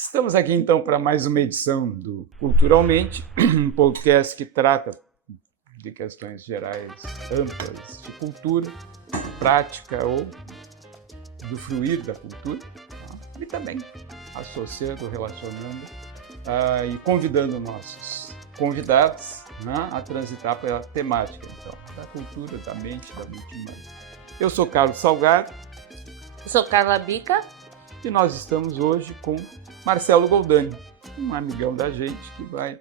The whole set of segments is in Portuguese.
Estamos aqui então para mais uma edição do Culturalmente, um podcast que trata de questões gerais amplas de cultura, prática ou do fruir da cultura, e também associando, relacionando e convidando nossos convidados a transitar pela temática então, da cultura, da mente, da multimânia. Eu sou Carlos Salgado. Eu sou Carla Bica. E nós estamos hoje com Marcelo Goldani, um amigão da gente que vai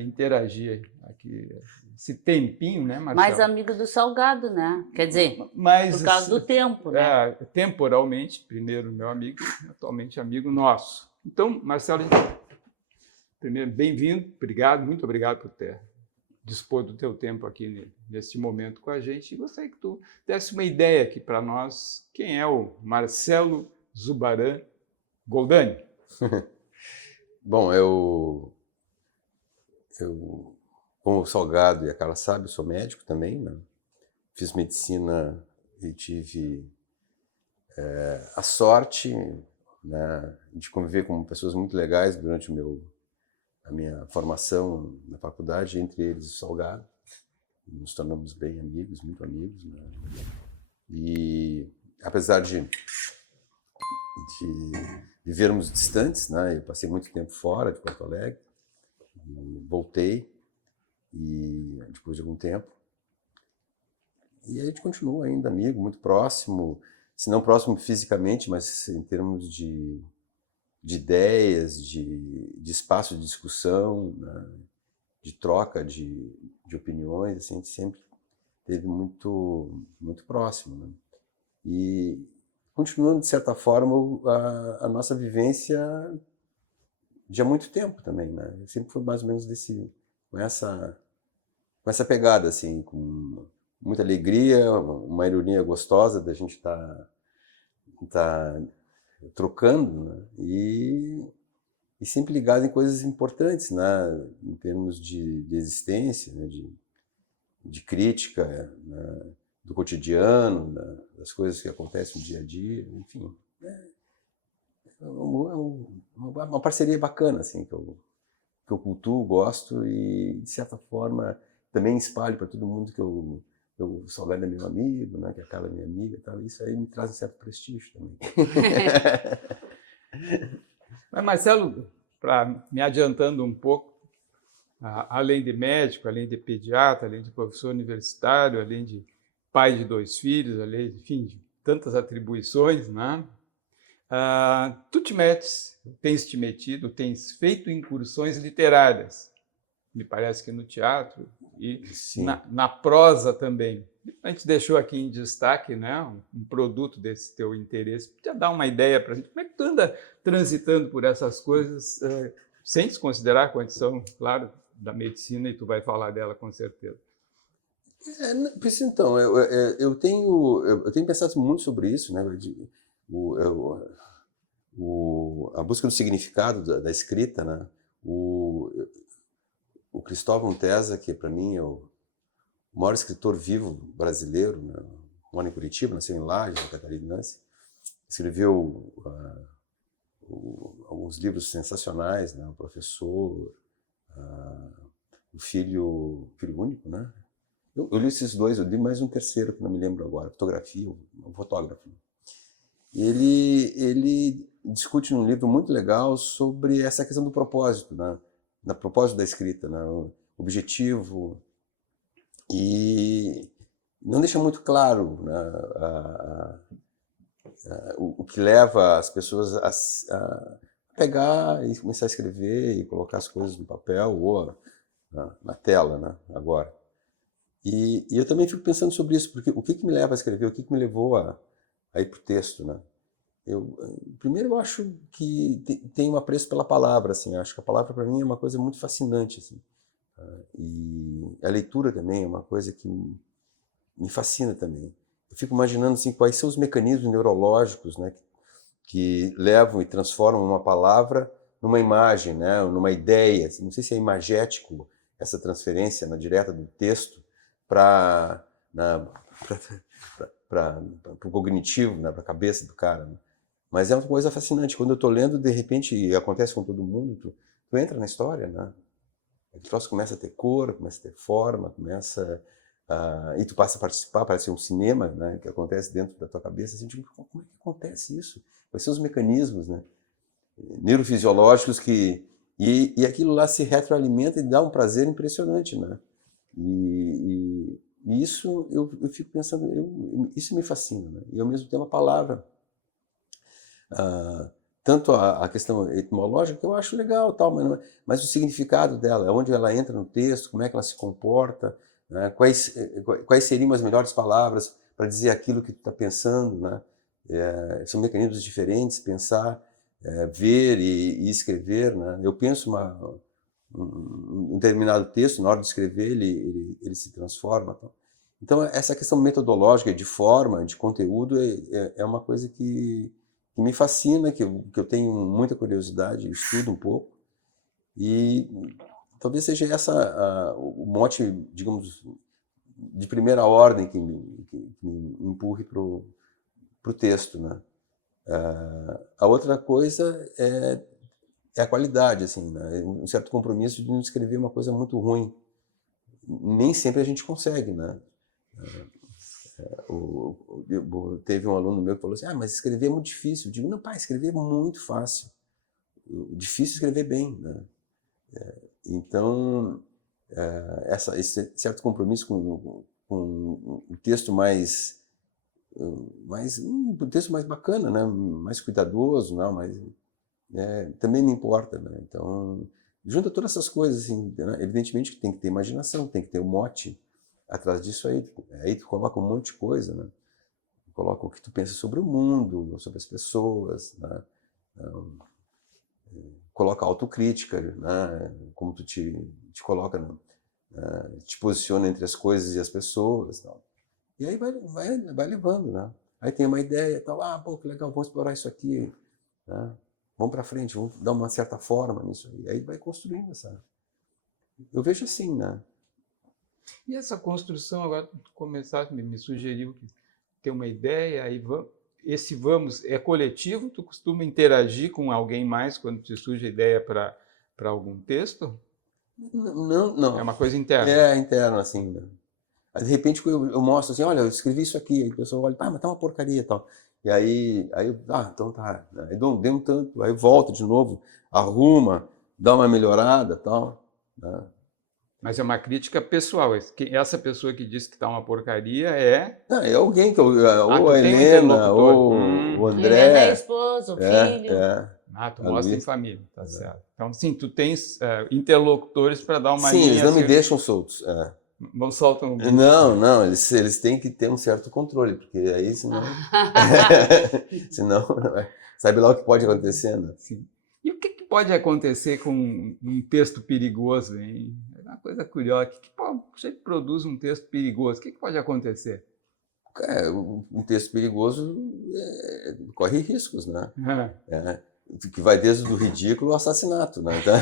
interagir aqui esse tempinho, né, Marcelo? Mais amigo do Salgado, né? Quer dizer, por causa do tempo, né? Temporalmente, primeiro meu amigo, atualmente amigo nosso. Então, Marcelo, primeiro, bem-vindo, obrigado, muito obrigado por ter dispor do teu tempo aqui nesse momento com a gente. E gostaria que tu desse uma ideia aqui para nós, quem é o Marcelo Zubaran Goldani? Bom, eu como o Salgado e a Carla sabe, eu sou médico também, né? Fiz medicina e tive a sorte, né, de conviver com pessoas muito legais durante a minha formação na faculdade, entre eles o Salgado. Nos tornamos bem amigos, muito amigos, né? E apesar de vivermos distantes, né? Eu passei muito tempo fora de Porto Alegre, voltei e depois de algum tempo, e a gente continua ainda amigo, muito próximo, se não próximo fisicamente, mas em termos de ideias, de espaço de discussão, né? De troca de opiniões, assim, a gente sempre esteve muito próximo, né? E continuando, de certa forma, a nossa vivência de há muito tempo também, né? Sempre foi mais ou menos com essa pegada, assim, com muita alegria, uma ironia gostosa da gente tá trocando, né? E sempre ligado em coisas importantes, né? Em termos de existência, né? De crítica, né? Do cotidiano, das coisas que acontecem no dia a dia, enfim. É uma parceria bacana, assim, que eu cultuo, gosto e, de certa forma, também espalho para todo mundo que o Salgado é meu amigo, né, que a Carla é minha amiga e tal. Isso aí me traz um certo prestígio também. Mas, Marcelo, para me adiantando um pouco, além de médico, além de pediatra, além de professor universitário, além de pai de 2 filhos, além, enfim, de tantas atribuições, né? Tu tens te metido, tens feito incursões literárias, me parece que no teatro e na prosa também. A gente deixou aqui em destaque, né, um produto desse teu interesse. Podia dar uma ideia para a gente? Como é que tu anda transitando por essas coisas, sem desconsiderar a condição, claro, da medicina, e tu vai falar dela com certeza. Então, eu tenho pensado muito sobre isso, né? A busca do significado da escrita, né? O Cristóvão Tesa, que para mim é o maior escritor vivo brasileiro, né? Mora em Curitiba, nasceu em Lages, catarinense, escreveu alguns livros sensacionais, né? O Professor, o Filho Único, né? Eu li esses 2, eu li mais um terceiro que não me lembro agora, Fotografia, um fotógrafo. E ele discute num livro muito legal sobre essa questão do propósito, né? No propósito da escrita, né? O objetivo, e não deixa muito claro, né? O que leva as pessoas a pegar e começar a escrever e colocar as coisas no papel ou na tela, né? Agora. E eu também fico pensando sobre isso, porque o que me leva a escrever, o que me levou a ir para o texto, né? Primeiro, eu acho que tem um apreço pela palavra, assim. Acho que a palavra para mim é uma coisa muito fascinante, assim. E a leitura também é uma coisa que me fascina também. Eu fico imaginando assim, quais são os mecanismos neurológicos, né, que levam e transformam uma palavra numa imagem, né, numa ideia. Não sei se é imagético essa transferência direta do texto para o cognitivo, né, para a cabeça do cara, né? Mas é uma coisa fascinante. Quando eu estou lendo, de repente, e acontece com todo mundo, tu entra na história, né? O troço começa a ter cor, começa a ter forma, e tu passa a participar, parece um cinema, né, que acontece dentro da tua cabeça. Assim, tipo, como é que acontece isso? Quais são os mecanismos, né, neurofisiológicos e aquilo lá se retroalimenta e dá um prazer impressionante, né? E isso eu fico pensando, isso me fascina, né? E ao mesmo tempo a palavra, tanto a questão etimológica, que eu acho legal, tal, mas o significado dela, onde ela entra no texto, como é que ela se comporta, né? Quais seriam as melhores palavras para dizer aquilo que tu está pensando, né? São mecanismos diferentes, pensar, ver e escrever, né? Eu penso um determinado texto, na hora de escrever, ele se transforma. Então, essa questão metodológica, de forma, de conteúdo, é uma coisa que me fascina, que eu tenho muita curiosidade, estudo um pouco, e talvez seja essa o mote, digamos, de primeira ordem que me empurre para o texto, né? A outra coisa é a qualidade, assim, né? Um certo compromisso de não escrever uma coisa muito ruim. Nem sempre a gente consegue, né? Teve um aluno meu que falou assim, mas escrever é muito difícil. Eu digo, não, pai, escrever é muito fácil. Difícil escrever bem, né? Então, esse certo compromisso com um texto um texto mais bacana, né? Mais cuidadoso, não, também me importa, né? Então, junta todas essas coisas, assim, né? Evidentemente que tem que ter imaginação, tem que ter um mote atrás disso aí tu coloca um monte de coisa, né? Coloca o que tu pensa sobre o mundo, sobre as pessoas, né? Coloca autocrítica, né? Como tu te coloca, né? Te posiciona entre as coisas e as pessoas, tal. E aí vai levando, né? Aí tem uma ideia, tal, pô, que legal, vamos explorar isso aqui, né? Vamos para frente, vamos dar uma certa forma nisso aí. Aí vai construindo, sabe? Eu vejo assim, né? E essa construção, agora tu começaste, me sugeriu que tem uma ideia, aí esse vamos é coletivo? Tu costuma interagir com alguém mais quando te surge ideia para algum texto? Não. É uma coisa interna? É interna, assim, né? Aí, de repente eu mostro assim, olha, eu escrevi isso aqui, aí a pessoa olha, mas tá uma porcaria e tal. E aí então tá. Aí deu um tanto, aí volta de novo, arruma, dá uma melhorada e tal, né? Mas é uma crítica pessoal. Essa pessoa que disse que está uma porcaria é... É alguém que ou a Helena, ou o André. Helena é esposa, o filho. Tu mostra em família, tá certo. Então, sim, tu tens interlocutores para dar uma linha... Sim, eles não assim, me deixam soltos. Não soltam o bicho. Não, eles têm que ter um certo controle, porque aí senão... senão, sabe lá o que pode acontecer, né? Sim. E o que pode acontecer com um texto perigoso, hein? É uma coisa curiosa. Você produz um texto perigoso, o que pode acontecer? Um texto perigoso corre riscos, né? Que vai desde o ridículo ao assassinato, né? Então...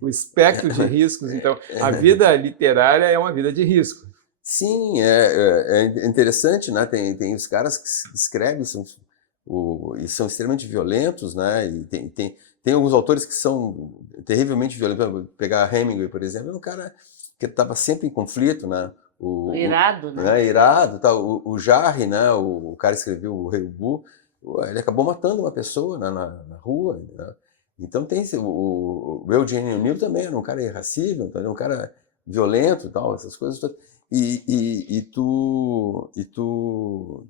O espectro de riscos, então, a vida literária é uma vida de risco. Sim, é interessante, né? Tem os caras que escrevem e são extremamente violentos, né? E tem alguns autores que são terrivelmente violentos. Pegar Hemingway, por exemplo, é um cara que estava sempre em conflito, né? Irado, né? Irado, tal. O Jarre, né? O cara que escreveu o Rei Ubu, ele acabou matando uma pessoa, né? na rua, né? Então tem o Eugene O'Neill também era um cara irracível, então, era um cara violento, tal, essas coisas todas. E tu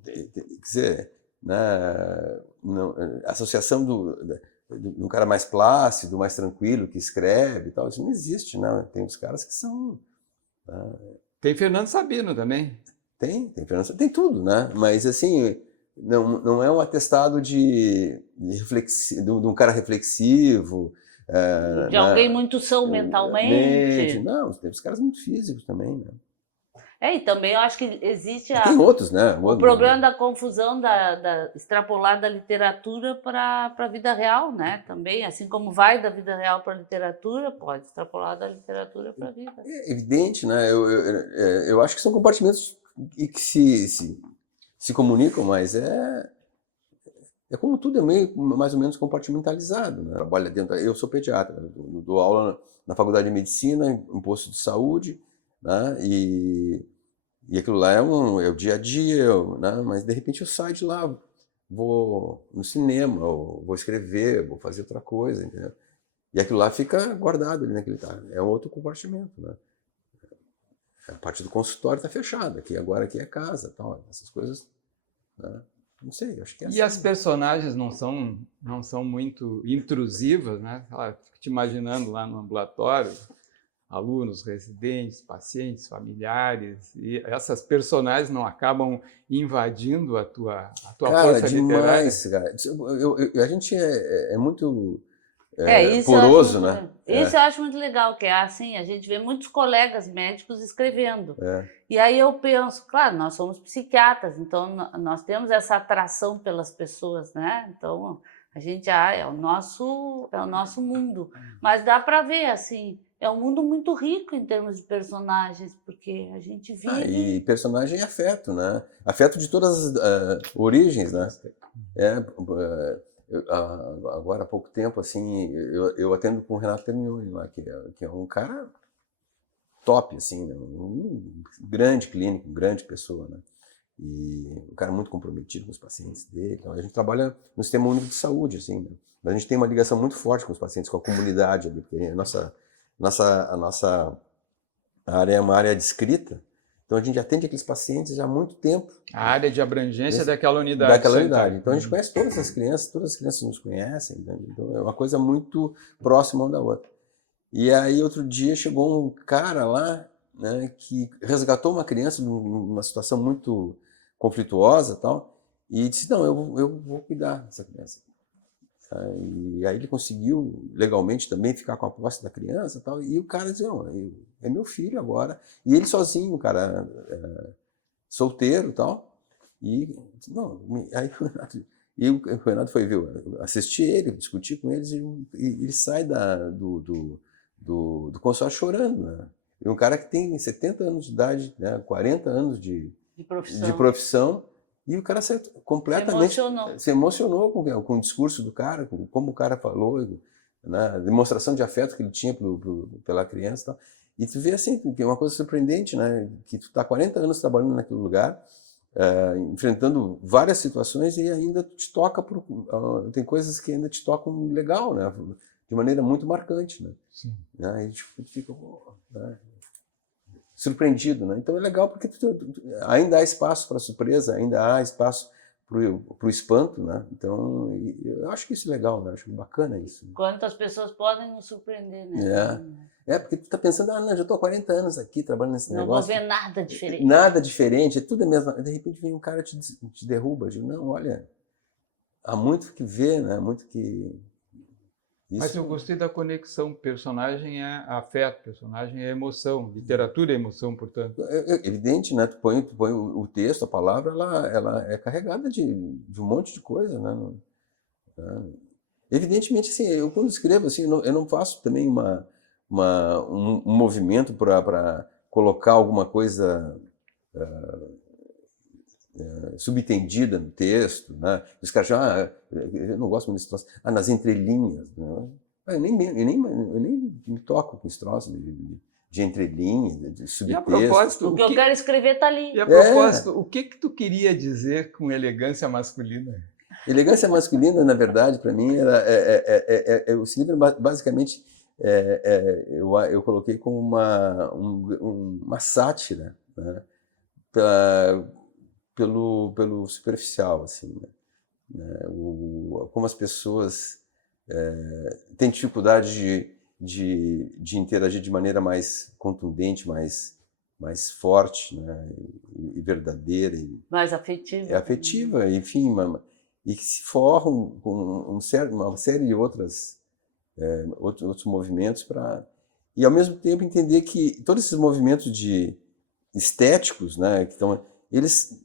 quer dizer, né, a associação do cara mais plácido, mais tranquilo, que escreve e tal, isso não existe, né? Tem os caras que são... Tem Fernando Sabino também. Tem Fernando Sabino, tem tudo, né? Mas assim, não é um atestado de um cara reflexivo. De alguém muito são mentalmente. Não, tem os caras muito físicos também, né? E também eu acho que existe tem outros, né? O problema da confusão da extrapolar da literatura para a vida real, né? Também, assim como vai da vida real para a literatura, pode extrapolar da literatura para a vida. É evidente, né? Eu acho que são compartimentos que se comunicam, mas é como tudo é meio mais ou menos compartimentalizado, né? Trabalha dentro, eu sou pediatra, né? Dou aula na faculdade de medicina, em posto de saúde, né? E aquilo lá é o dia a dia, né? Mas de repente eu saio de lá, vou no cinema, ou vou escrever, vou fazer outra coisa, entendeu? E aquilo lá fica guardado ali naquele tá. É um outro compartimento, né? A parte do consultório está fechada, aqui é casa, tal, essas coisas, né? Não sei, acho que é E assim. as personagens não são muito intrusivas, né? Fico te imaginando lá no ambulatório, alunos, residentes, pacientes, familiares, e essas personagens não acabam invadindo a tua Cara, força literária? demais, cara. A gente é muito Isso eu acho poroso, muito, né? isso eu acho muito legal, que é assim, a gente vê muitos colegas médicos escrevendo. É. E aí eu penso, claro, nós somos psiquiatras, então nós temos essa atração pelas pessoas, né? Então a gente é o nosso mundo. Mas dá para ver assim, é um mundo muito rico em termos de personagens, porque a gente vive. E personagem é afeto, né? Afeto de todas as origens, né? Agora há pouco tempo, assim, eu atendo com o Renato Termioni lá, que é um cara top, assim, né? Um grande clínico, grande pessoa, né? E um cara muito comprometido com os pacientes dele. Então, a gente trabalha no Sistema Único de Saúde, assim, né? A gente tem uma ligação muito forte com os pacientes, com a comunidade ali, porque a nossa área é uma área de escrita, então a gente atende aqueles pacientes já há muito tempo. A área de abrangência daquela unidade Daquela sanitária. unidade. Então a gente conhece todas as crianças nos conhecem, né? Então é uma coisa muito próxima uma da outra. E aí outro dia chegou um cara lá, né, que resgatou uma criança numa situação muito conflituosa, tal, e disse: não, eu vou cuidar dessa criança. E aí ele conseguiu legalmente também ficar com a posse da criança, tal, e o cara disse: não, é meu filho agora. E ele sozinho, o cara solteiro, tal. E não, aí o Renato foi ver, assistir ele, discutir com eles, e ele sai do consultório chorando, né? E um cara que tem 70 anos de idade, né, 40 anos de profissão, e o cara saiu completamente. Se emocionou com o discurso do cara, com como o cara falou, né, a demonstração de afeto que ele tinha pela criança e tal. E tu vê assim, que é uma coisa surpreendente, né? Que tu está 40 anos trabalhando naquele lugar, enfrentando várias situações e ainda te toca, tem coisas que ainda te tocam legal, né? De maneira muito marcante, né? Sim. Né? A gente fica né? Surpreendido, né? Então é legal porque ainda há espaço para surpresa, ainda há espaço para o espanto, né? Então eu acho que isso é legal, né? Eu acho bacana isso. Quantas pessoas podem nos surpreender, né? Porque tu tá pensando, não, já estou há 40 anos aqui trabalhando nesse negócio. Não vou ver nada diferente. Nada diferente, tudo é mesmo. De repente vem um cara e te derruba. Digo, não, olha, há muito que ver, né? Muito que... Isso... Mas eu gostei da conexão. Personagem é afeto, personagem é emoção. Literatura é emoção, portanto. É evidente, né? Tu põe o texto, a palavra, ela é carregada de um monte de coisa, né? Evidentemente, assim, eu quando escrevo, assim, eu não faço também um movimento para colocar alguma coisa subentendida no texto, né? Os caras acham, eu não gosto muito desse troço, nas entrelinhas, né? Eu nem me toco com esse troço de entrelinhas, de subtexto. E a propósito, o que eu quero escrever está ali. E a propósito, o que tu queria dizer com elegância masculina? Elegância masculina, na verdade, para mim, esse livro basicamente eu coloquei como uma sátira, né? Pelo superficial, assim, né? Como as pessoas têm dificuldade de interagir de maneira mais contundente, mais forte, né? E verdadeira. Mais afetiva. Afetiva, enfim, e que se forram com uma série de outros movimentos e ao mesmo tempo entender que todos esses movimentos estéticos, né, eles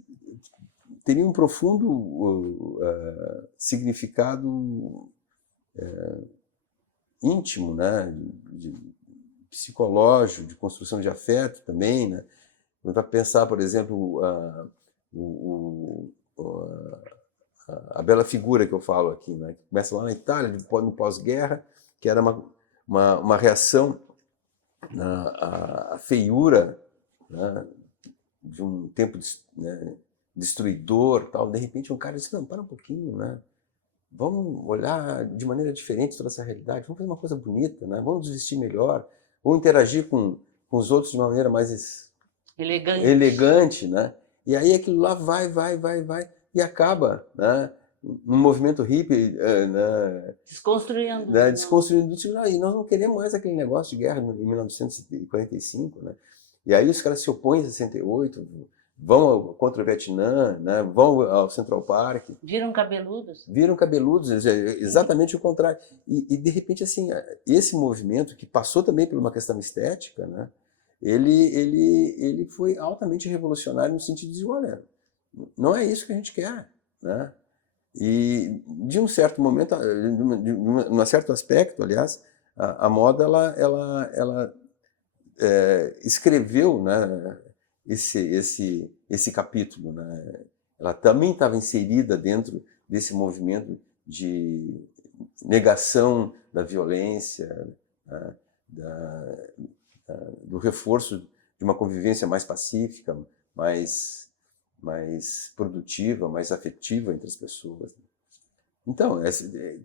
teriam um profundo significado íntimo, né, psicológico, de construção de afeto também, né? Para pensar, por exemplo, a bela figura que eu falo aqui, né? Começa lá na Itália, no pós-guerra, que era uma reação à feiura, né, de um tempo, né, destruidor, tal. De repente um cara disse, não, para um pouquinho, né? Vamos olhar de maneira diferente toda essa realidade, vamos fazer uma coisa bonita, né? Vamos nos vestir melhor, vamos interagir com os outros de uma maneira mais elegante, né? E aí aquilo lá vai, e acaba, né? Num movimento hippie, né? Desconstruindo. Né? Desconstruindo, e nós não queremos mais aquele negócio de guerra em 1945, né? E aí os caras se opõem em 68, vão contra o Vietnã, né? Vão ao Central Park. Viram cabeludos. Viram cabeludos, exatamente o contrário. E de repente, assim, esse movimento, que passou também por uma questão estética, né? Ele foi altamente revolucionário no sentido de, olha, não é isso que a gente quer, né? E de um certo momento, de um certo aspecto, aliás, a moda ela escreveu, né, esse capítulo, né? Ela também estava inserida dentro desse movimento de negação da violência, né, do reforço de uma convivência mais pacífica, mais produtiva, mais afetiva entre as pessoas. Então,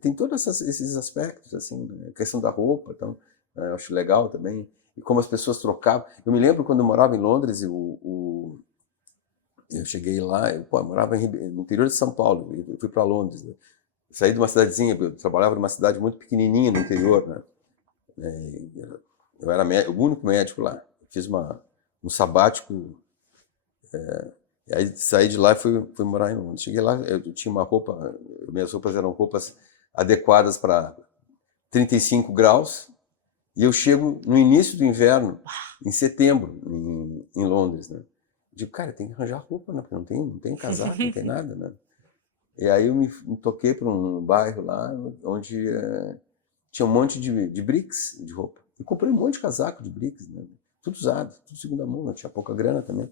tem todos esses aspectos, assim, né? A questão da roupa, então, eu acho legal também, e como as pessoas trocavam. Eu me lembro quando eu morava em Londres, eu cheguei lá, eu morava no interior de São Paulo, eu fui para Londres, né? Eu saí de uma cidadezinha, eu trabalhava numa cidade muito pequenininha no interior, né? Eu era o único médico lá, fiz um sabático. E aí saí de lá e fui morar em Londres. Cheguei lá, eu tinha uma roupa, minhas roupas eram roupas adequadas para 35 graus, e eu chego no início do inverno, em setembro, em Londres, né? Digo, cara, tem que arranjar roupa, né? Porque não tem casaco, não tem nada, né? E aí eu me toquei para um bairro lá, onde tinha um monte de bricks de roupa. E comprei um monte de casaco de bricks, né? Tudo usado, tudo segunda mão, né? Tinha pouca grana também.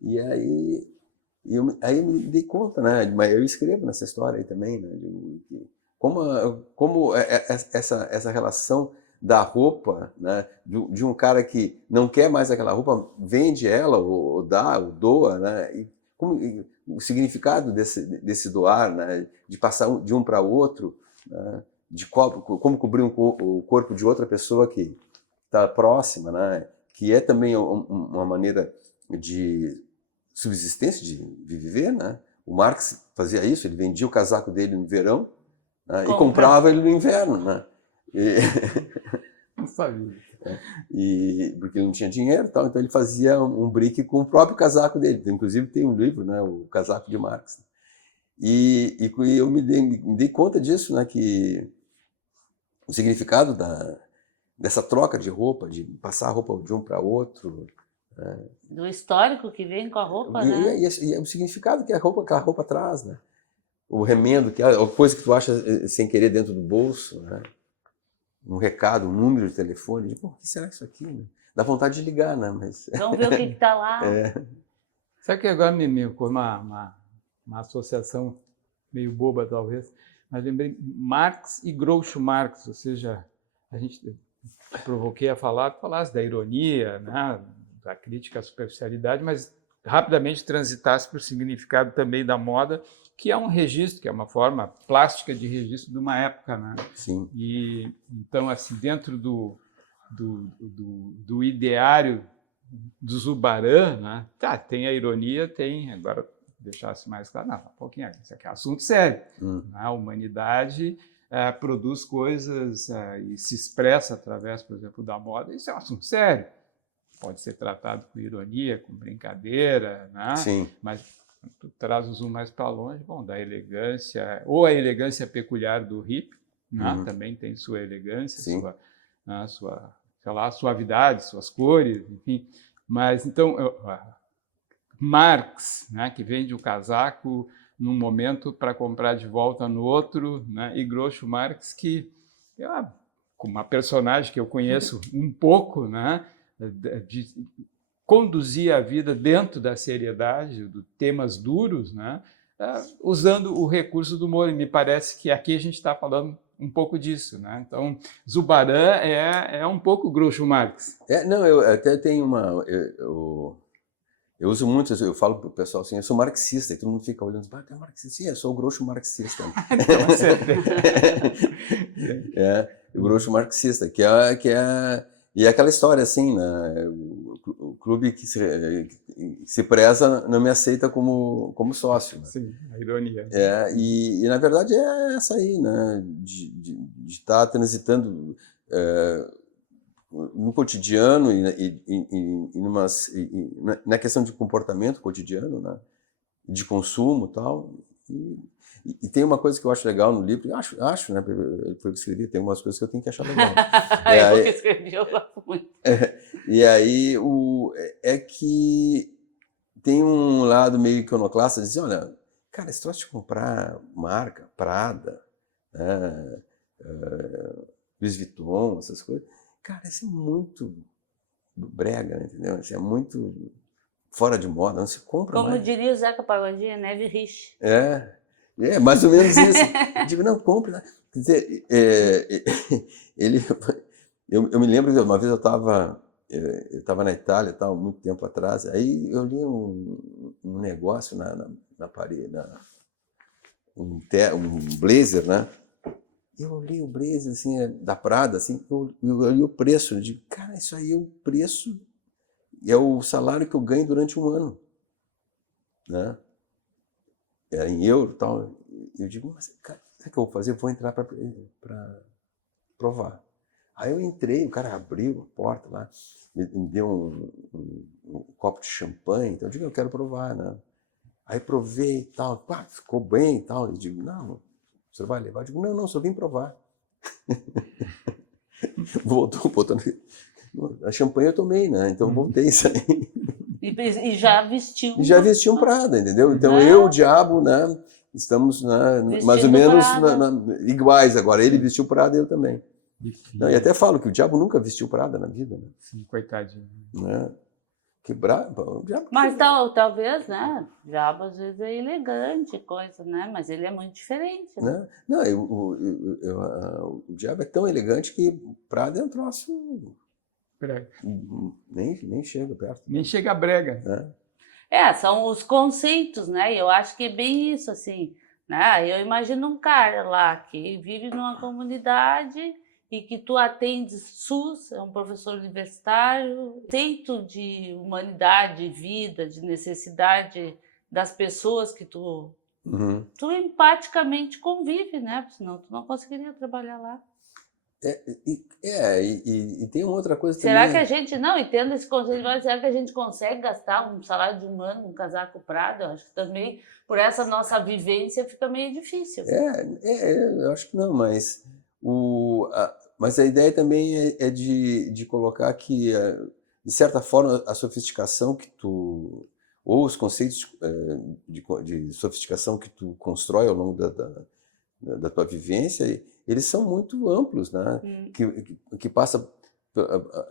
E aí eu me dei conta, né? Mas eu escrevo nessa história aí também, né? Como essa relação da roupa, né? De um cara que não quer mais aquela roupa, vende ela, ou dá, ou doa, né? E o significado desse doar, né? De passar de um para outro, né? De como cobrir o corpo de outra pessoa que está próxima, né? Que é também uma maneira de subsistência, de viver, né? O Marx fazia isso, ele vendia o casaco dele no verão, né? E comprava ele no inverno, né? Não sabia. Porque ele não tinha dinheiro, tal, então ele fazia um brick com o próprio casaco dele. Inclusive tem um livro, né? O Casaco de Marx. E eu me dei conta disso, né? Que o significado dessa troca de roupa, de passar a roupa de um para outro, do histórico que vem com a roupa, né? E o significado que a roupa traz, né? O remendo, que é a coisa que tu acha sem querer dentro do bolso, né? Um recado, um número de telefone, o que será isso aqui? Né? Dá vontade de ligar, né? Mas... Vamos ver o que está lá. Sabe que agora me ocorreu uma associação meio boba, talvez, mas lembrei Marx e Groucho Marx, ou seja, a gente provoquei a falasse da ironia, né? Da crítica à superficialidade, mas rapidamente transitasse para o significado também da moda, que é um registro, que é uma forma plástica de registro de uma época, né? Sim. E então, assim, dentro do ideário do Zurbarán, né? Tá, tem a ironia, tem, agora deixasse mais claro, não, um pouquinho, isso aqui é assunto sério. A humanidade produz coisas e se expressa através, por exemplo, da moda, isso é um assunto sério. Pode ser tratado com ironia, com brincadeira, né? Sim. Mas tu traz o zoom mais para longe, bom, da elegância, ou a elegância peculiar do hippie, né? Também tem sua elegância, sua sei lá, suavidade, suas cores, enfim. Mas, então, Marx, né? Que vende o casaco num momento para comprar de volta no outro, né? E Groucho Marx, que é uma personagem que eu conheço um pouco, né? De conduzir a vida dentro da seriedade, de temas duros, né? usando o recurso do humor. E me parece que aqui a gente está falando um pouco disso, né? Então, Zurbarán é um pouco Groucho Marx. Não, eu até tenho eu uso muito, eu falo pro pessoal assim, eu sou marxista, e todo mundo fica olhando, é marxista? Sim, eu sou o Groucho marxista. Então, O Groucho marxista, e é aquela história assim, né? O clube que se preza não me aceita como sócio. Né? Sim, a ironia. E na verdade é essa aí, né? De estar transitando no cotidiano na questão de comportamento cotidiano, né? De consumo e tal. E tem uma coisa que eu acho legal no livro, acho, né? Foi o que eu escrevi, tem algumas coisas que eu tenho que achar legal. Eu que escrevi, eu gosto muito. E aí é que tem um lado meio iconoclasta, de dizer, olha, cara, esse troço de comprar marca, Prada, Louis Vuitton, essas coisas, cara, isso é muito brega, entendeu? Isso é muito fora de moda, não se compra mais. Como diria o Zeca Pagodinho, neve rich. É mais ou menos isso. Eu digo, não, compre. Né? Quer dizer, eu me lembro, uma vez eu estava na Itália, tal, muito tempo atrás, aí eu li um negócio na parede, um blazer, né? Eu olhei o blazer, assim, da Prada, assim, eu olhei o preço, eu digo, cara, isso aí é o preço, é o salário que eu ganho durante um ano, né? Era em euro e tal. Eu digo, mas, cara, sabe o que eu vou fazer? Eu vou entrar para provar. Aí eu entrei, o cara abriu a porta lá, me deu um copo de champanhe, então eu digo, eu quero provar, né? Aí provei e tal, pá, ficou bem e tal. Eu digo, não, você vai levar? Eu digo, não, só vim provar. Botou. A champanhe eu tomei, né? Então voltei isso aí. E já vestiu. E já vestiu um Prada, entendeu? Então eu, o diabo, né? Estamos mais ou menos iguais agora. Ele vestiu Prada e eu também. Não, e até falo que o diabo nunca vestiu Prada na vida, né? Sim, coitadinho. Né? O diabo. Mas talvez, né? O diabo às vezes é elegante, coisa, né? Mas ele é muito diferente. Né? Não, o diabo é tão elegante que Prada é um troço. Brega. Nem chega perto. Nem chega a brega. São os conceitos, né? E eu acho que é bem isso, assim, né? Eu imagino um cara lá que vive numa comunidade e que tu atendes SUS, é um professor universitário, conceito de humanidade, vida, de necessidade das pessoas que tu empaticamente convive, né? Porque senão tu não conseguiria trabalhar lá. E tem uma outra coisa será também. Será que a gente, não entendo esse conceito, mas será que a gente consegue gastar um salário de um ano, um casaco Prada? Eu acho que também, por essa nossa vivência, fica meio difícil. Eu acho que não, mas a ideia também é de colocar que, de certa forma, a sofisticação que ou os conceitos de sofisticação que tu constrói ao longo da tua vivência, eles são muito amplos, né? Que passa,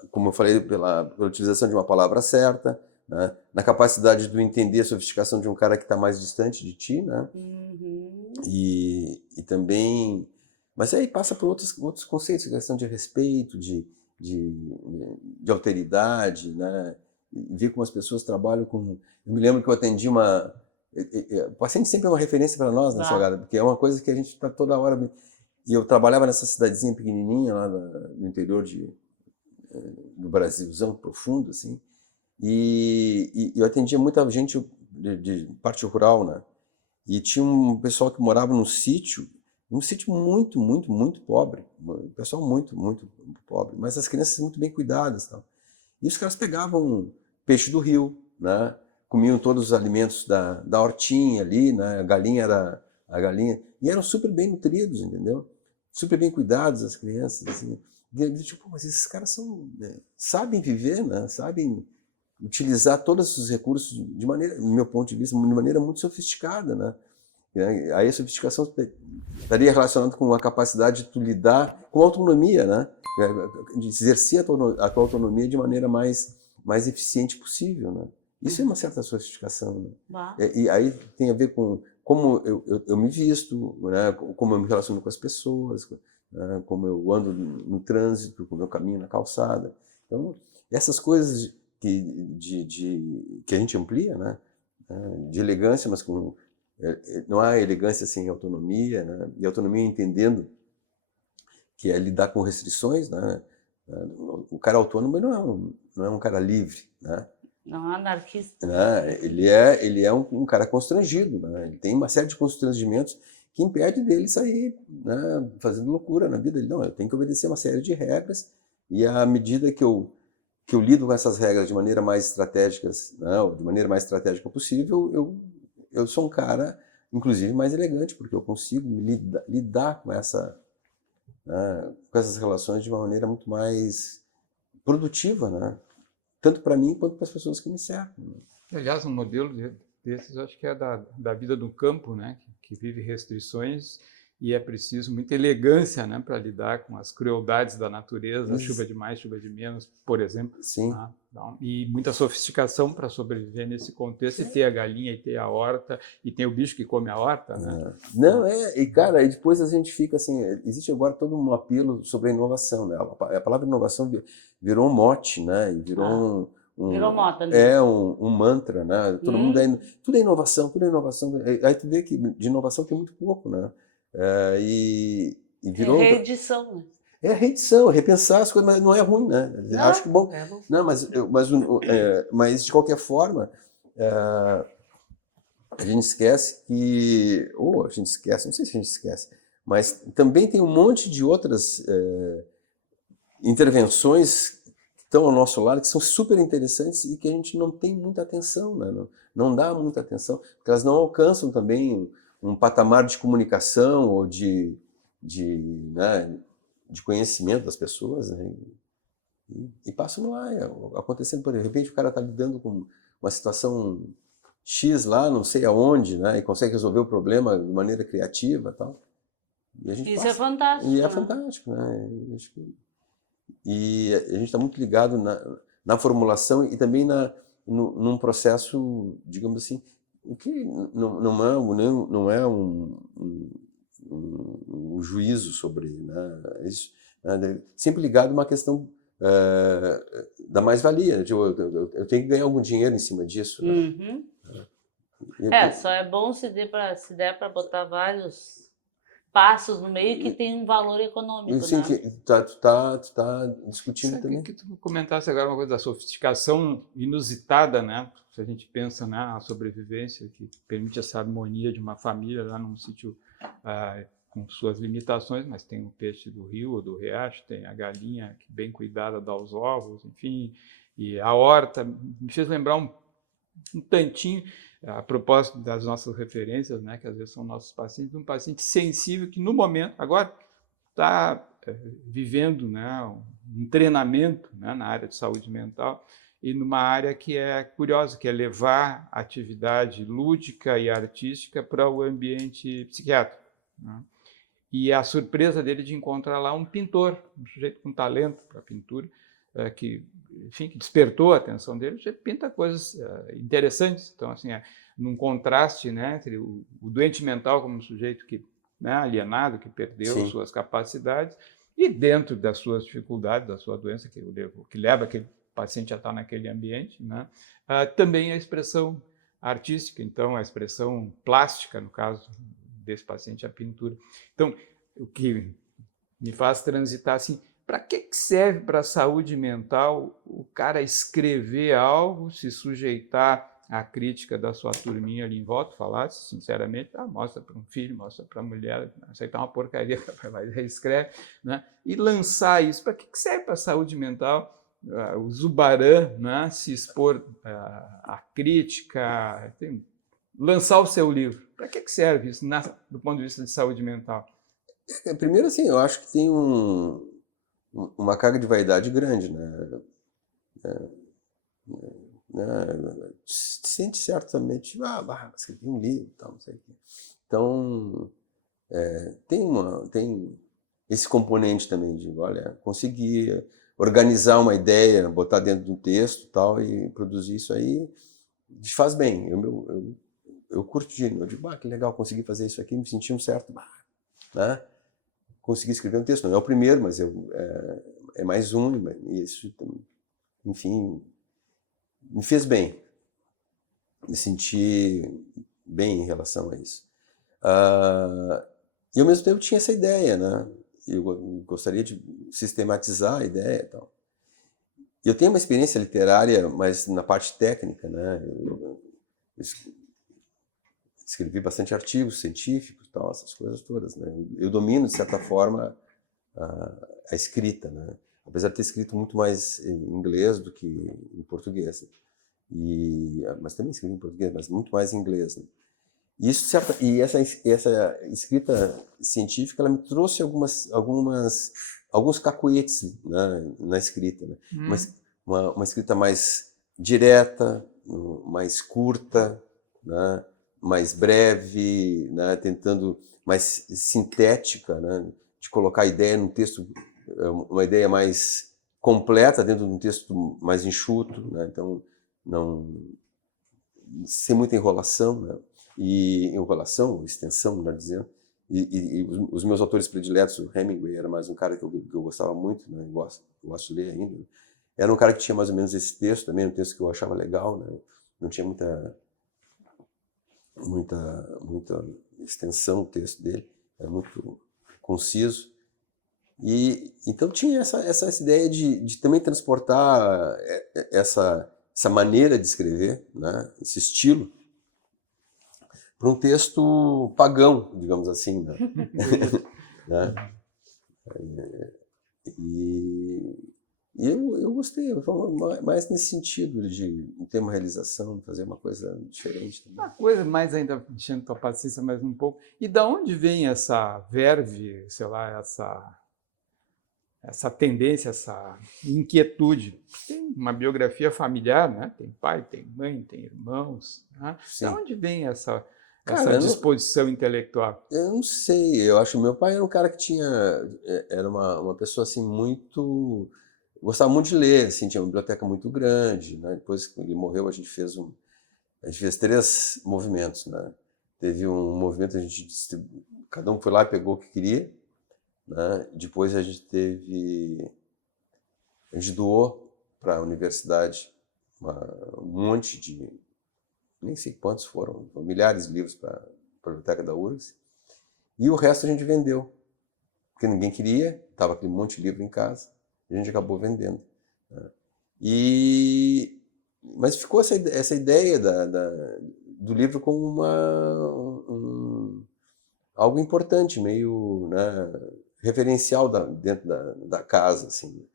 como eu falei, pela utilização de uma palavra certa, né? Na capacidade de entender a sofisticação de um cara que está mais distante de ti, né? E também... Mas aí passa por outros conceitos, questão de respeito, de alteridade, né? E ver como as pessoas trabalham com... Eu me lembro que eu atendi o paciente sempre é uma referência para nós, né, Salgado? Porque é uma coisa que a gente está toda hora... E eu trabalhava nessa cidadezinha pequenininha lá no interior do Brasilzão profundo, assim, e eu atendia muita gente de parte rural, né? E tinha um pessoal que morava num sítio muito, muito, muito pobre, um pessoal muito, muito pobre, mas as crianças muito bem cuidadas, tal. E os caras pegavam peixe do rio, né? Comiam todos os alimentos da hortinha ali, né? A galinha era a galinha, e eram super bem nutridos, entendeu? Super bem cuidados as crianças, assim. Tipo, mas esses caras sabem viver, né? Sabem utilizar todos os recursos de maneira, no meu ponto de vista, de maneira muito sofisticada, né? Aí a sofisticação estaria relacionada com a capacidade de tu lidar com autonomia, né? De exercer a tua autonomia de maneira mais eficiente possível, né? Isso é uma certa sofisticação, né? E aí tem a ver com como eu me visto, né? Como eu me relaciono com as pessoas, né? Como eu ando no trânsito, como eu caminho na calçada. Então, essas coisas que a gente amplia, né? De elegância, mas não há elegância sem autonomia, né? E autonomia entendendo que é lidar com restrições, né? O cara autônomo não é um cara livre, né? Não, anarquista. Né? Ele é um cara constrangido, né? Ele tem uma série de constrangimentos que impede dele sair, né, fazendo loucura na vida. Ele não, eu tenho que obedecer uma série de regras, e à medida que eu lido com essas regras de maneira mais estratégica, né, de maneira mais estratégica possível, eu sou um cara, inclusive, mais elegante, porque eu consigo lidar com né, com essas relações de uma maneira muito mais produtiva, né? Tanto para mim quanto para as pessoas que me cercam. Aliás, um modelo desses, acho que é da vida do campo, né? Que vive restrições, e é preciso muita elegância, né, para lidar com as crueldades da natureza, chuva de mais, chuva de menos, por exemplo. Sim. Né? E muita sofisticação para sobreviver nesse contexto, e ter a galinha, e ter a horta, e tem o bicho que come a horta. Né? Não, e cara, e depois a gente fica assim, existe agora todo um apelo sobre a inovação, né? A palavra inovação virou um mote, né? E virou virou moda, né? um mantra, né? Todo mundo tudo é inovação, tudo é inovação. Aí tu vê que de inovação tem muito pouco, né? E virou reedição, né? É reedição, repensar as coisas, mas não é ruim, né? Não, acho que bom. É bom. Não, mas de qualquer forma, a gente esquece que, ou a gente esquece, não sei se a gente esquece, mas também tem um monte de outras intervenções que estão ao nosso lado, que são super interessantes e que a gente não tem muita atenção, né? Não dá muita atenção, porque elas não alcançam também um patamar de comunicação ou de conhecimento das pessoas, né? E passam lá, acontecendo, por de repente o cara está lidando com uma situação X lá, não sei aonde, né? E consegue resolver o problema de maneira criativa e tal. E a gente Isso é fantástico. E é né? fantástico, né? E a gente está muito ligado na formulação e também num processo, digamos assim, que não é um juízo sobre, né, isso, né, sempre ligado a uma questão da mais-valia. Eu tenho que ganhar algum dinheiro em cima disso. Né? Uhum. Só é bom se der para botar vários passos no meio que tem um valor econômico. Sim, né? tu tá discutindo também. Que tu comentasse agora uma coisa da sofisticação inusitada, né? Se a gente pensa na sobrevivência, que permite essa harmonia de uma família lá num sítio com suas limitações, mas tem o peixe do rio ou do riacho, tem a galinha que bem cuidada dá os ovos, enfim, e a horta. Me fez lembrar um tantinho, a propósito das nossas referências, né, que às vezes são nossos pacientes, um paciente sensível que no momento, agora, está vivendo, né, um treinamento, né, na área de saúde mental, e numa área que é curiosa, que é levar a atividade lúdica e artística para o ambiente psiquiátrico. Né? E a surpresa dele de encontrar lá um pintor, um sujeito com talento para pintura, que despertou a atenção dele. Você pinta coisas interessantes. Então, assim, num contraste, né, entre o doente mental como um sujeito que, né, alienado, que perdeu Sim. suas capacidades, e dentro das suas dificuldades, da sua doença, que leva aquele paciente a estar naquele ambiente, né, também a expressão artística, então a expressão plástica, no caso desse paciente, a pintura. Então, o que me faz transitar assim, para que serve para a saúde mental o cara escrever algo, se sujeitar à crítica da sua turminha ali em volta, falar sinceramente, mostra para um filho, mostra para a mulher, aceitar uma porcaria, mas escreve, né? E lançar isso. Para que serve para a saúde mental o Zubaran, né, se expor à crítica, lançar o seu livro? Para que serve isso do ponto de vista de saúde mental? Primeiro, assim, eu acho que tem uma carga de vaidade grande, né? Se sente certamente, você tem um livro, tal, não sei o quê. Então, tem esse componente também de, olha, conseguir organizar uma ideia, botar dentro de um texto, tal, e produzir isso aí, te faz bem. Eu eu curti, eu digo, que legal, consegui fazer isso aqui, me senti um certo, né? Consegui escrever um texto, não é o primeiro, mas é mais um, e isso, enfim, me fez bem, me senti bem em relação a isso. E ao mesmo tempo tinha essa ideia, né? Eu gostaria de sistematizar a ideia e tal. Eu tenho uma experiência literária, mas na parte técnica, né? Eu escrevi bastante artigos científicos, tal, essas coisas todas, né? Eu domino, de certa forma, a escrita, né? Apesar de ter escrito muito mais em inglês do que em português. Mas também escrevi em português, mas muito mais em inglês, né? E essa escrita científica, ela me trouxe alguns cacuetes, né, na escrita, né? Uma escrita mais direta, mais curta, né, mais breve, né, tentando mais sintética, né, de colocar a ideia num texto, uma ideia mais completa dentro de um texto mais enxuto, né? Então não sem muita enrolação, né? Extensão, melhor dizendo. E os meus autores prediletos, o Hemingway era mais um cara que eu gostava muito, né? Eu gosto de ler ainda. Era um cara que tinha mais ou menos esse texto também, um texto que eu achava legal, né? Não tinha muita extensão o texto dele, era muito conciso. E então tinha essa ideia de também transportar essa maneira de escrever, né? Esse estilo, para um texto pagão, digamos assim, né? Né? E eu gostei, mais nesse sentido de ter uma realização, fazer uma coisa diferente também. Uma coisa mais ainda enchendo tua paciência mais um pouco. E da onde vem essa verve, sei lá, essa tendência, essa inquietude? Tem uma biografia familiar, né? Tem pai, tem mãe, tem irmãos, né? Da onde vem essa disposição intelectual? Eu não sei, eu acho que meu pai era um cara que era uma pessoa assim muito, gostava muito de ler, assim, tinha uma biblioteca muito grande, né? Depois que ele morreu a gente fez 3 movimentos, né? Teve um movimento, cada um foi lá e pegou o que queria, né? Depois a gente doou para a universidade um monte de, nem sei quantos foram milhares de livros para a biblioteca da URGS, e o resto a gente vendeu, porque ninguém queria, estava aquele monte de livro em casa, a gente acabou vendendo, né? Mas ficou essa ideia do livro como algo importante, meio, né, referencial dentro da casa, assim,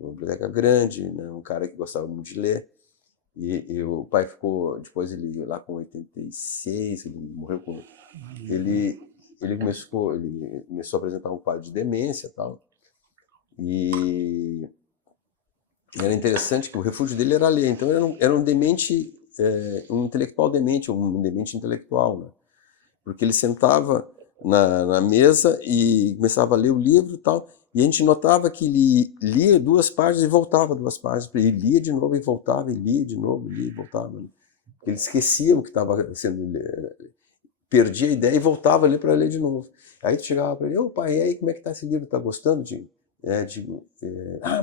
uma biblioteca grande, né, um cara que gostava muito de ler. E o pai ficou, depois ele lá com 86, ele morreu com... Ele começou a apresentar um quadro de demência e tal. E era interessante que o refúgio dele era ler. Então era um demente, um intelectual demente, um demente intelectual, né? Porque ele sentava na mesa e começava a ler o livro e tal. E a gente notava que ele lia 2 páginas e voltava 2 páginas. Ele lia de novo e voltava, e lia de novo, lia e voltava. Ele esquecia o que estava sendo... Perdia a ideia e voltava ali para ler de novo. Aí tu chegava para ele, ô pai, e aí, como é que está esse livro? Está gostando?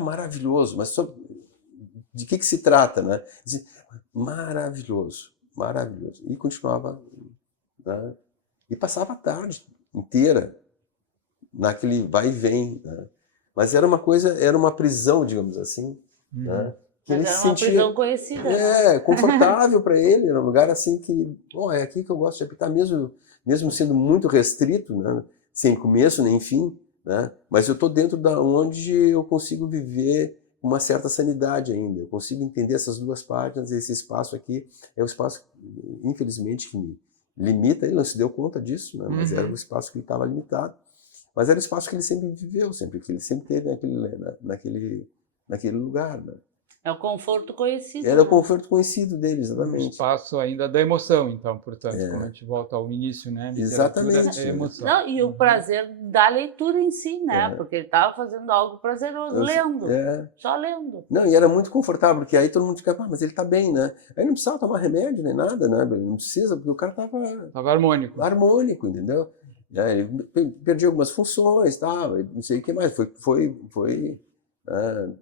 Maravilhoso. Mas de que se trata, né? Dizia, maravilhoso, maravilhoso. E continuava, né? E passava a tarde inteira naquele vai e vem, né? Mas era uma prisão, digamos assim, né? Que ele era uma prisão conhecida. Confortável para ele, era um lugar assim que, é aqui que eu gosto de habitar, mesmo sendo muito restrito, né? Sem começo nem fim, né? Mas eu estou dentro da onde eu consigo viver uma certa sanidade ainda, eu consigo entender essas 2 páginas, esse espaço aqui é o espaço, infelizmente, que me limita, ele não se deu conta disso, né? Mas era o espaço que ele estava limitado. Mas era o espaço que ele sempre viveu, que ele sempre teve naquele lugar, né? É o conforto conhecido. Era o né? conforto conhecido dele, Um exatamente. espaço ainda da emoção, então, portanto, quando a gente volta ao início, né? Literatura Exatamente. é emoção. Não, e o prazer da leitura em si, né? Porque ele estava fazendo algo prazeroso, lendo, só lendo. Não, e era muito confortável, porque aí todo mundo ficava, mas ele está bem, né? Aí não precisava tomar remédio nem nada, né? Não precisa, porque o cara Estava harmônico. harmônico, entendeu? Ele perdia algumas funções, não sei o que mais, foi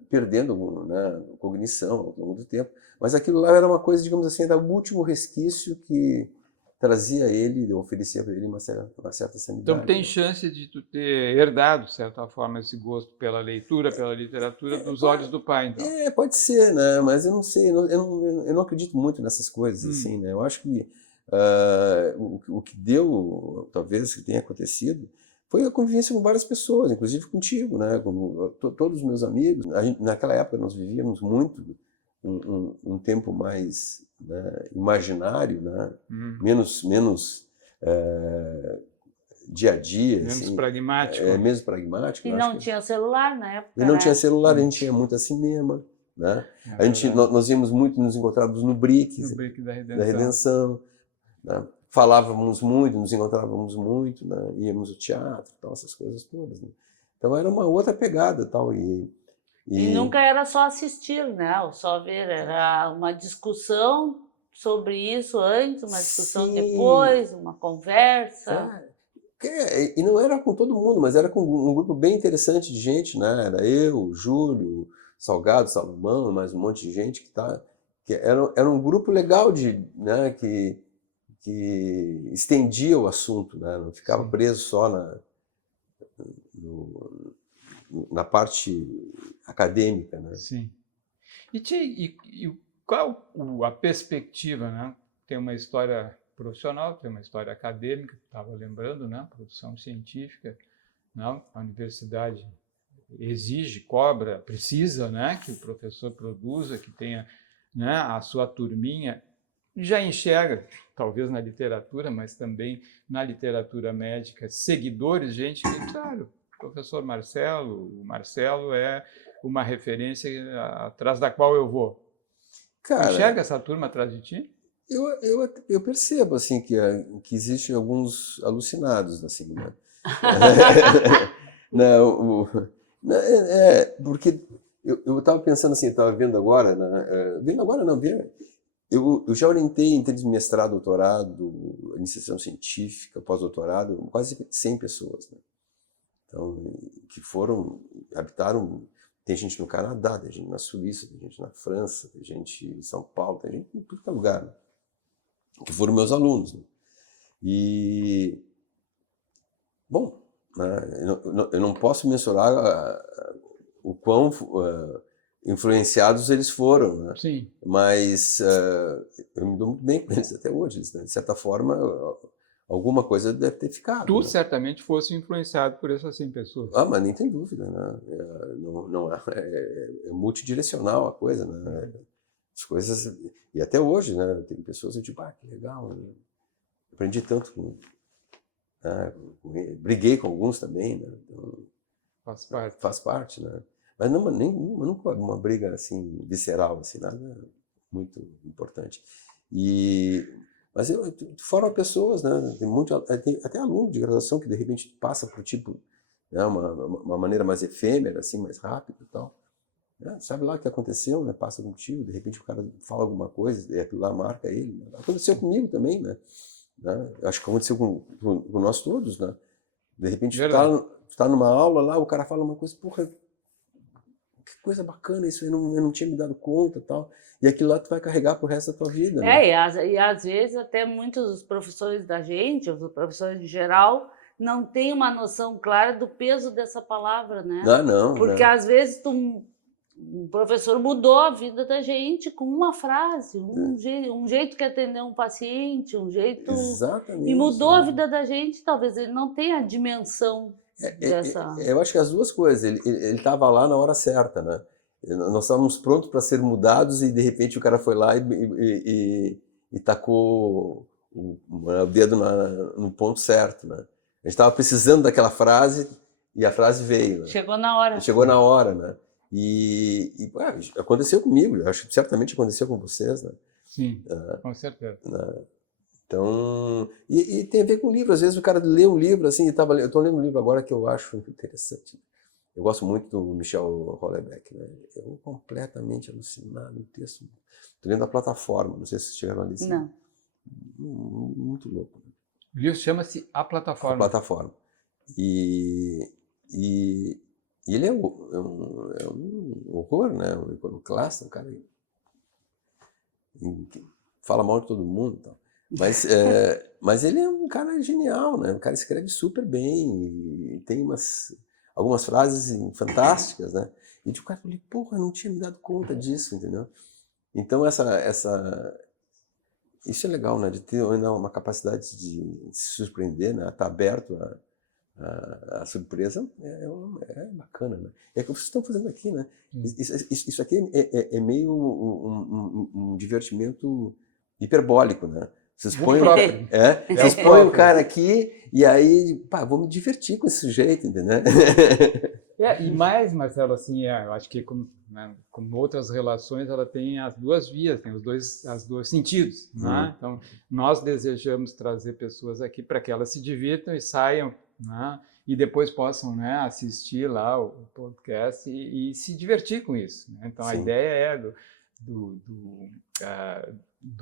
perdendo, né, cognição ao longo do tempo. Mas aquilo lá era uma coisa, digamos assim, era o último resquício que trazia ele, oferecia para ele uma certa sanidade. Então tem chance de tu ter herdado, de certa forma, esse gosto pela leitura, pela literatura, dos olhos do pai, então. Pode ser, né? Mas eu não sei, eu não acredito muito nessas coisas, assim, né? Eu acho que o que deu, talvez, que tenha acontecido, foi a convivência com várias pessoas, inclusive contigo, né? Com todos os meus amigos. Naquela época nós vivíamos muito um tempo mais, né, imaginário, né? Menos dia a dia, Menos assim, pragmático. menos pragmático. E não tinha celular na época. E não tinha celular, a gente ia muito a cinema, né? Nós íamos muito, nos encontrávamos no Brick da Redenção, né? Falávamos muito, nos encontrávamos muito, né? Íamos ao teatro, tal, essas coisas todas, né? Então era uma outra pegada, tal, e nunca era só assistir, né? Ou só ver, era uma discussão sobre isso antes, uma discussão depois, uma conversa. E não era com todo mundo, mas era com um grupo bem interessante de gente, né? Era eu, o Júlio, Salgado, Salomão, mais um monte de gente que era um grupo legal né? que estendia o assunto, né? Não ficava preso só na parte acadêmica, né? Sim. E qual a perspectiva, né? Tem uma história profissional, tem uma história acadêmica, estava lembrando, né? Produção científica, não? A universidade exige, cobra, precisa, né? Que o professor produza, que tenha, né, a sua turminha. Já enxerga, talvez na literatura, mas também na literatura médica, seguidores, gente que, claro, o professor Marcelo, o Marcelo é uma referência atrás da qual eu vou. Cara, enxerga essa turma atrás de ti? Eu percebo, assim, que existem alguns alucinados, assim, né? Não, porque eu estava pensando assim, estava vendo agora, né? Vendo agora não, eu já orientei em termos de mestrado, doutorado, iniciação científica, pós-doutorado, quase 100 pessoas, né? Então, que habitaram, tem gente no Canadá, tem gente na Suíça, tem gente na França, tem gente em São Paulo, tem gente em todo lugar, né? Que foram meus alunos, né? E, bom, né, eu não posso mensurar o quão influenciados eles foram, né? Sim. Mas eu me dou muito bem com eles até hoje, né? De certa forma, alguma coisa deve ter ficado. Tu né? certamente fosse influenciado por essas 100 pessoas. Mas nem tem dúvida, né? É multidirecional a coisa, né? As coisas, e até hoje, né? Tem pessoas que tipo, que legal, né? Aprendi tanto briguei com alguns também, né? Então, faz parte, né? Mas nunca uma briga assim visceral, assim, nada muito importante. Mas fora pessoas, né? Tem até aluno de graduação que de repente passa por tipo, né, uma maneira mais efêmera, assim, mais rápida e tal. Sabe lá o que aconteceu, né? Passa contigo, de repente o cara fala alguma coisa e aquilo lá marca ele. Né? Aconteceu comigo também, né? Acho que aconteceu com nós todos, né? De repente tu tá numa aula lá, o cara fala uma coisa, porra, que coisa bacana isso, eu não tinha me dado conta e tal. E aquilo lá tu vai carregar pro resto da tua vida, né? E às vezes até muitos dos professores da gente, os professores em geral, não têm uma noção clara do peso dessa palavra, né? Não. Porque às vezes um professor mudou a vida da gente com uma frase, um jeito que atendeu um paciente, um jeito... Exatamente. E mudou a vida da gente, talvez ele não tenha a dimensão dessa... Eu acho que as duas coisas, ele estava lá na hora certa, né? Nós estávamos prontos para ser mudados e de repente o cara foi lá e tacou o dedo no ponto certo, né? A gente estava precisando daquela frase e a frase veio. Né? Chegou na hora. Chegou na hora, né? Aconteceu comigo, eu acho que certamente aconteceu com vocês, né? Sim, com certeza. Então, e tem a ver com o livro. Às vezes o cara lê um livro assim, eu estou lendo um livro agora que eu acho interessante. Eu gosto muito do Michel Houellebecq, né? Eu completamente alucinado no texto. Estou lendo A Plataforma, não sei se vocês chegaram ali. Não. Muito louco. O livro chama-se A A Plataforma. Plataforma. E ele é um horror, né? Um iconoclasta, um cara que fala mal de todo mundo e tal. Mas ele é um cara genial, né? O cara escreve super bem e tem algumas frases fantásticas, né? E o cara falou, porra, não tinha me dado conta disso, entendeu? Então isso é legal, né? De ter ainda uma capacidade de se surpreender, né? Estar aberto a surpresa é bacana, né? É o que vocês estão fazendo aqui, né? Isso aqui é meio um divertimento hiperbólico, né? Vocês põem o cara aqui e aí, pá, vou me divertir com esse sujeito, entendeu? E mais, Marcelo, assim, eu acho que como outras relações, ela tem as duas vias, tem os dois sentidos, né? Então, nós desejamos trazer pessoas aqui para que elas se divirtam e saiam, né? E depois possam, né, assistir lá o podcast e se divertir com isso, né? Então, a ideia é do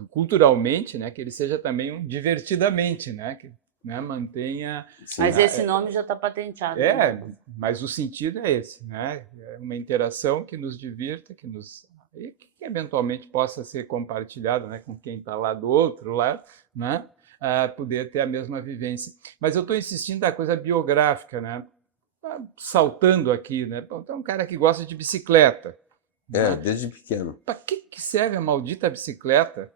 culturalmente, né, que ele seja também um divertidamente, né, que, né, mantenha... Mas esse nome já está patenteado. Né? Mas o sentido é esse, né? É uma interação que nos divirta, que eventualmente possa ser compartilhada, né, com quem está lá do outro lado, né? Poder ter a mesma vivência. Mas eu estou insistindo na coisa biográfica, né? Saltando aqui, né? Então, um cara que gosta de bicicleta. Desde pequeno. Para que serve a maldita bicicleta?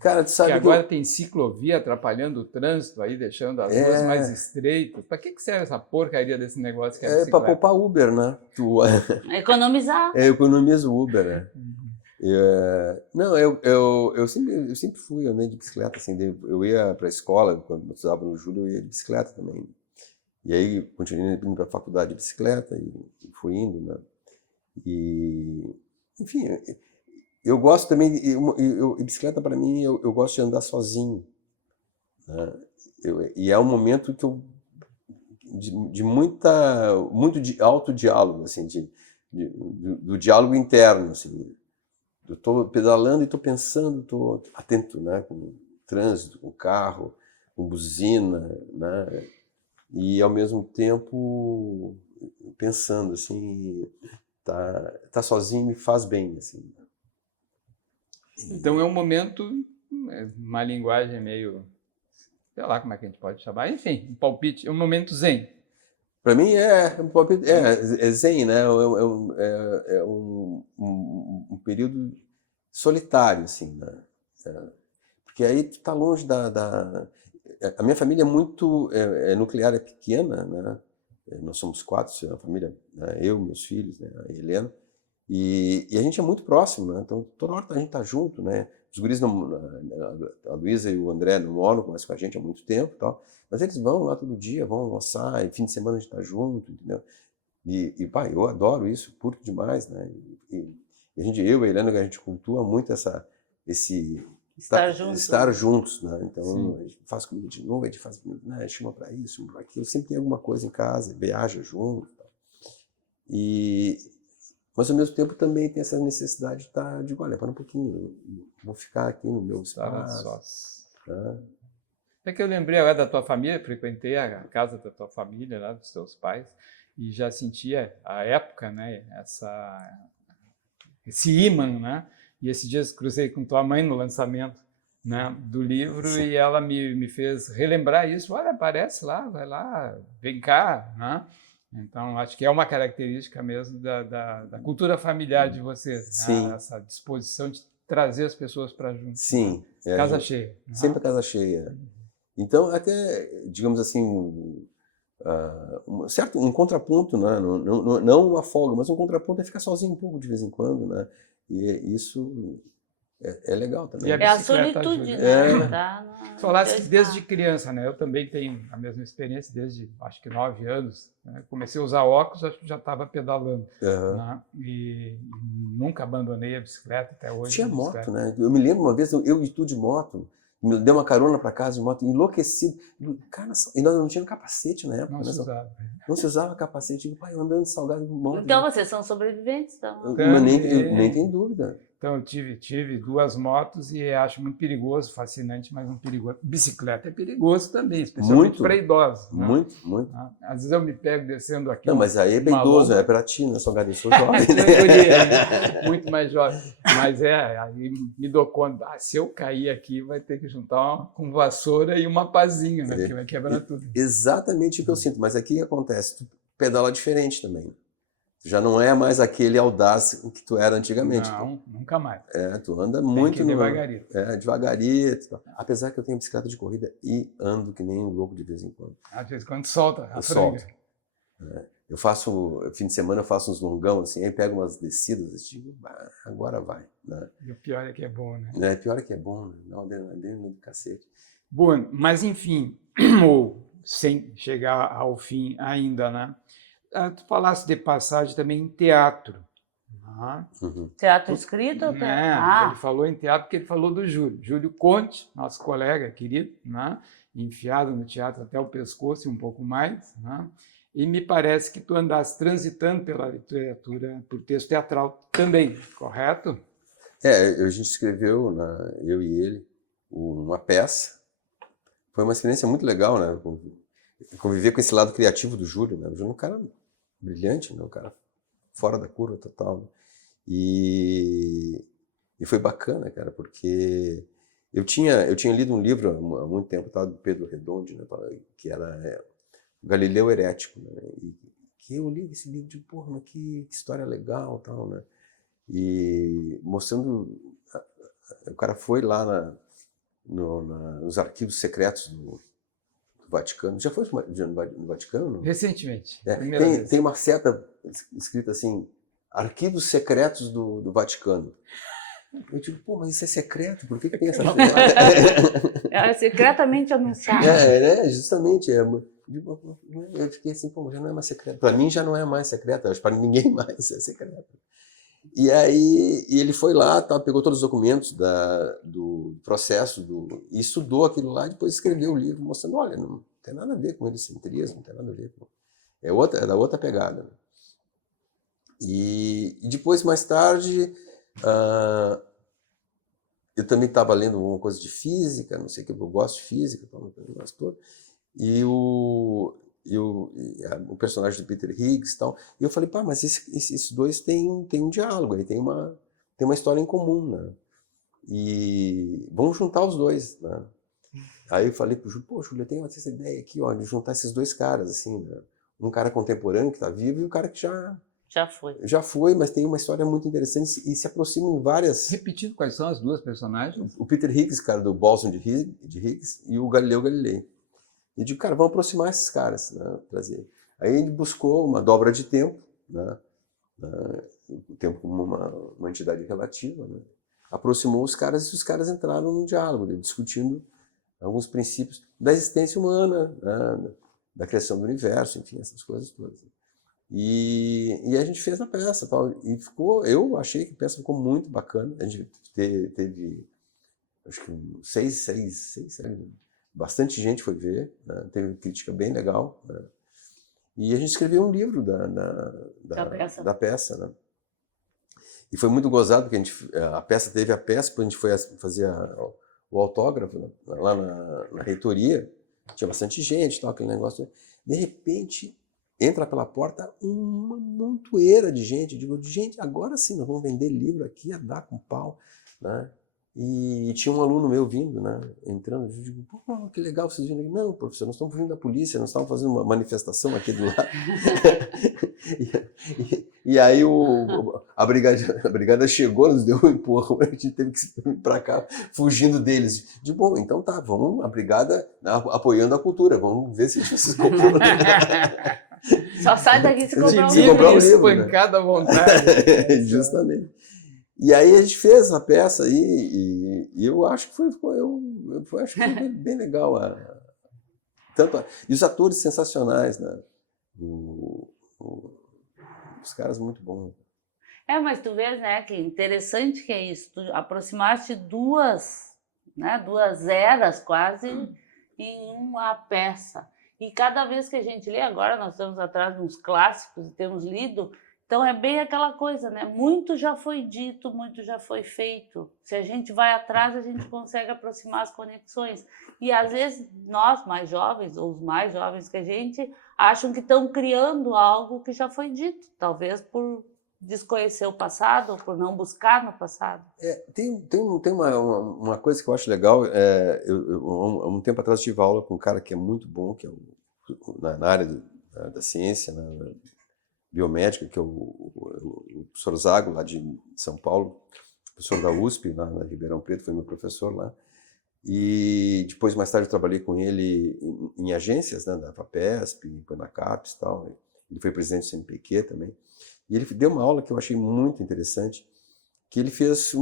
Cara, tu sabe que agora tem ciclovia atrapalhando o trânsito, aí deixando as ruas mais estreitas. Para que serve essa porcaria desse negócio que é a bicicleta? Para poupar Uber, né? Economizar. Economiza o Uber, né? Não, eu sempre fui, eu andei de bicicleta, assim, eu ia para a escola, quando eu estudava no Júlio, eu ia de bicicleta também. E aí continuei indo para a faculdade de bicicleta e fui indo, né? Enfim, eu gosto também, bicicleta para mim, eu gosto de andar sozinho, né? E é um momento que de muito de autodiálogo, assim, do diálogo interno, assim. Eu estou pedalando e estou pensando, estou atento, né, com o trânsito, com o carro, com buzina, né, e ao mesmo tempo pensando, assim, tá sozinho me faz bem, assim. Então é um momento, uma linguagem meio, sei lá como é que a gente pode chamar, enfim, um palpite, é um momento zen. Para mim um palpite, é zen, né? É um período solitário, assim, né? Porque aí tu tá longe a minha família é muito nuclear, é pequena, né? Nós somos 4, a família, né? Eu, meus filhos, né? A Helena, e a gente é muito próximo, né? Então toda hora a gente tá junto, né? Os guris, a Luísa e o André não moram mais com a gente há muito tempo, tal. Mas eles vão lá todo dia, vão almoçar, e fim de semana a gente tá junto, entendeu? Pá, eu adoro isso, curto demais, né? E eu e a Helena, a gente cultua muito esse estar juntos, né? Então, a gente faz comida de novo, a gente faz, né, a gente chama para isso, chama para aquilo, sempre tem alguma coisa em casa, viaja junto. Mas ao mesmo tempo também tem essa necessidade de olha, para um pouquinho, vou ficar aqui no meu espaço. Tá? É que eu lembrei agora da tua família, frequentei a casa da tua família, lá dos teus pais, e já sentia a época, né, esse ímã, né? E esses dias cruzei com tua mãe no lançamento, né, do livro. Sim. E ela me fez relembrar isso. Olha, aparece lá, vai lá, vem cá, né? Então, acho que é uma característica mesmo da cultura familiar de vocês, Sim. Né? Essa disposição de trazer as pessoas para junto. Sim. Né? Casa cheia. Sempre casa cheia. Então, até, digamos assim, um contraponto, né? Não uma folga, mas um contraponto é ficar sozinho um pouco de vez em quando, né? E isso é legal também. E É a bicicleta solitude, ajuda. né? Tá Falasse que desde criança, né? Eu também tenho a mesma experiência desde, acho que 9 anos. Né? Comecei a usar óculos, acho que já estava pedalando. Aham. Né? E nunca abandonei a bicicleta até hoje. Tinha a moto, bicicleta. né? Eu me lembro uma vez, eu e tu de moto, me deu uma carona para casa de moto, enlouquecido. Cara, e nós não tínhamos capacete na época, Não né? se usava. Não se usava capacete. Eu, pai, eu andando de salgado de moto. Então vocês são sobreviventes, então. Eu nem Também. tenho dúvida. Então, eu tive 2 motos e acho muito perigoso, fascinante, mas não perigoso. Bicicleta é perigoso também, especialmente Muito. para idosos. Né? Muito, muito. Às vezes eu me pego descendo aqui. Não, mas aí é bem uma idoso, lomba. é para ti, né? Salgado, eu sou jovem. Muito mais jovem. Mas aí me dou conta, se eu cair aqui, vai ter que juntar com vassoura e uma pazinha, né? Porque vai quebrar tudo. Exatamente o que eu sinto, mas aqui acontece, tu pedala diferente também. Já não é mais aquele audaz que tu era antigamente. Não, nunca mais. Tu anda muito devagarito. Devagarito. Tal. Apesar que eu tenho bicicleta de corrida e ando que nem um louco de vez em quando. Às vezes quando solta a Eu franga. solto. Eu faço, fim de semana eu faço uns longão, assim, aí pego umas descidas, tipo, agora vai. Né? E o pior é que é bom, né? Pior é que é bom, né? Dá uma adrenalina do cacete. Bom, mas enfim, ou sem chegar ao fim ainda, né? Tu falasse de passagem também em teatro. Né? Uhum. Teatro escrito ou teatro? Ele falou em teatro porque ele falou do Júlio Conte, nosso colega querido, né? Enfiado no teatro até o pescoço e um pouco mais. Né? E me parece que tu andaste transitando pela literatura, por texto teatral também, correto? A gente escreveu, eu e ele, uma peça. Foi uma experiência muito legal, né? Conviver com esse lado criativo do Júlio, né? O Júlio é um cara brilhante, né? Um cara fora da curva total. Né? E foi bacana, cara, porque eu tinha lido um livro há muito tempo, tá, do Pedro Redondi, né? Que era Galileu Herético, né? E que eu li esse livro de, porra, mas que história legal, tal, né? E mostrando, o cara foi lá nos arquivos secretos do Vaticano. Já foi no Vaticano? Não? Recentemente. Tem uma seta escrita assim, arquivos secretos do Vaticano. Eu digo, pô, mas isso é secreto? Por que tem essa seta? É secretamente anunciado. Justamente. Eu fiquei assim, pô, já não é mais secreto. Para mim já não é mais secreto, acho que para ninguém mais é secreto. E aí ele foi lá, pegou todos os documentos do processo e estudou aquilo lá e depois escreveu o livro mostrando, olha, não tem nada a ver com helicentrismo, não tem nada a ver com... É da outra pegada. Né? E depois, mais tarde, eu também estava lendo uma coisa de física, não sei o que, eu gosto de física, e o personagem do Peter Higgs e tal. E eu falei, pá, mas esses dois têm um diálogo, aí tem uma história em comum, né? E vamos juntar os dois, né? Aí eu falei pro Júlio, pô, Júlio, eu tenho essa ideia aqui, ó, de juntar esses dois caras, assim, né? Um cara contemporâneo que está vivo e o cara que já foi, mas tem uma história muito interessante e se aproxima em várias... Repetindo, quais são as duas personagens? O Peter Higgs, cara, do Bóson de Higgs, e o Galileu Galilei. E digo, cara, vamos aproximar esses caras, né, trazer. Aí ele buscou uma dobra de tempo, né, o tempo como uma entidade relativa, né, aproximou os caras e os caras entraram num diálogo, discutindo alguns princípios da existência humana, né, da criação do universo, enfim, essas coisas todas. E a gente fez a peça, tal, e eu achei que a peça ficou muito bacana. A gente teve acho que 6, bastante gente foi ver, né? Teve uma crítica bem legal, né? E a gente escreveu um livro da peça, né? E foi muito gozado, porque a peça teve a peça, depois a gente foi fazer o autógrafo, né? Lá na reitoria, tinha bastante gente, tal, aquele negócio. De repente, entra pela porta uma montoeira de gente. Eu digo, gente, agora sim, nós vamos vender livro aqui, a dar com pau, né? E tinha um aluno meu vindo, né, entrando, eu digo, pô, que legal vocês vindo aqui. Não, professor, nós estamos vindo da polícia, nós estávamos fazendo uma manifestação aqui do lado. e aí a brigada chegou, nos deu um empurrão, a gente teve que ir para cá, fugindo deles. De bom, então tá, vamos, a brigada apoiando a cultura, vamos ver se vocês compram. Só sai daqui se comprar um livro. Espancada à vontade. Justamente. E aí a gente fez a peça aí, e eu acho que eu acho que foi bem legal. E os atores sensacionais, né? Os caras muito bons. Mas tu vês, né, que interessante que é isso, tu aproximaste duas eras quase em uma peça. E cada vez que a gente lê, agora nós estamos atrás de uns clássicos e temos lido, então é bem aquela coisa, né? Muito já foi dito, muito já foi feito. Se a gente vai atrás, a gente consegue aproximar as conexões. E às vezes nós, mais jovens, ou os mais jovens que a gente, acham que estão criando algo que já foi dito, talvez por desconhecer o passado, ou por não buscar no passado. Tem uma coisa que eu acho legal. Há um tempo atrás tive aula com um cara que é muito bom, que é na área da ciência, na biomédica, que é o professor Zago, lá de São Paulo, professor da USP, lá na Ribeirão Preto, foi meu professor lá. E depois, mais tarde, eu trabalhei com ele em agências, né, da FAPESP, na CAPES e tal. Ele foi presidente do CNPq também. E ele deu uma aula que eu achei muito interessante, que ele fez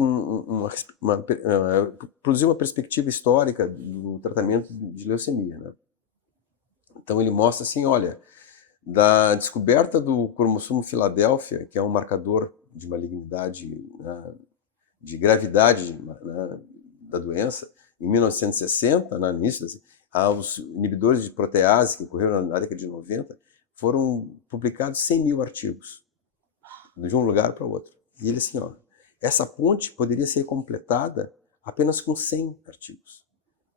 produziu uma perspectiva histórica do tratamento de leucemia, né? Então ele mostra assim, olha, da descoberta do cromossomo Filadélfia, que é um marcador de malignidade, né, de gravidade, né, da doença, em 1960, no início, os inibidores de protease que ocorreram na década de 90, foram publicados 100 mil artigos, de um lugar para o outro. E ele assim, ó, essa ponte poderia ser completada apenas com 100 artigos,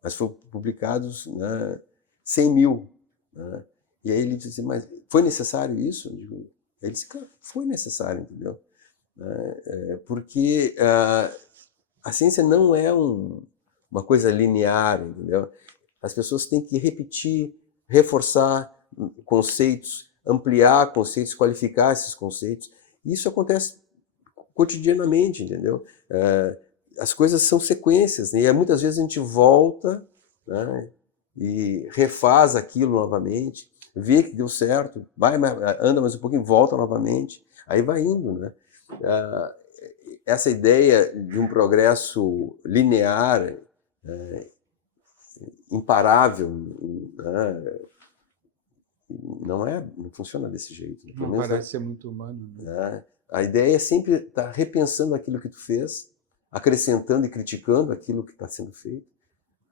mas foram publicados, né, 100 mil. Né? E aí ele disse, mas foi necessário isso? Ele disse, claro, foi necessário, entendeu? Porque a ciência não é uma coisa linear, entendeu? As pessoas têm que repetir, reforçar conceitos, ampliar conceitos, qualificar esses conceitos. Isso acontece cotidianamente, entendeu? As coisas são sequências, né? E muitas vezes a gente volta, né, e refaz aquilo novamente, vê que deu certo, anda mais um pouquinho, volta novamente, aí vai indo, né? Essa ideia de um progresso linear, imparável, né, não funciona desse jeito. Não parece ser muito humano. Né? A ideia é sempre estar repensando aquilo que tu fez, acrescentando e criticando aquilo que está sendo feito,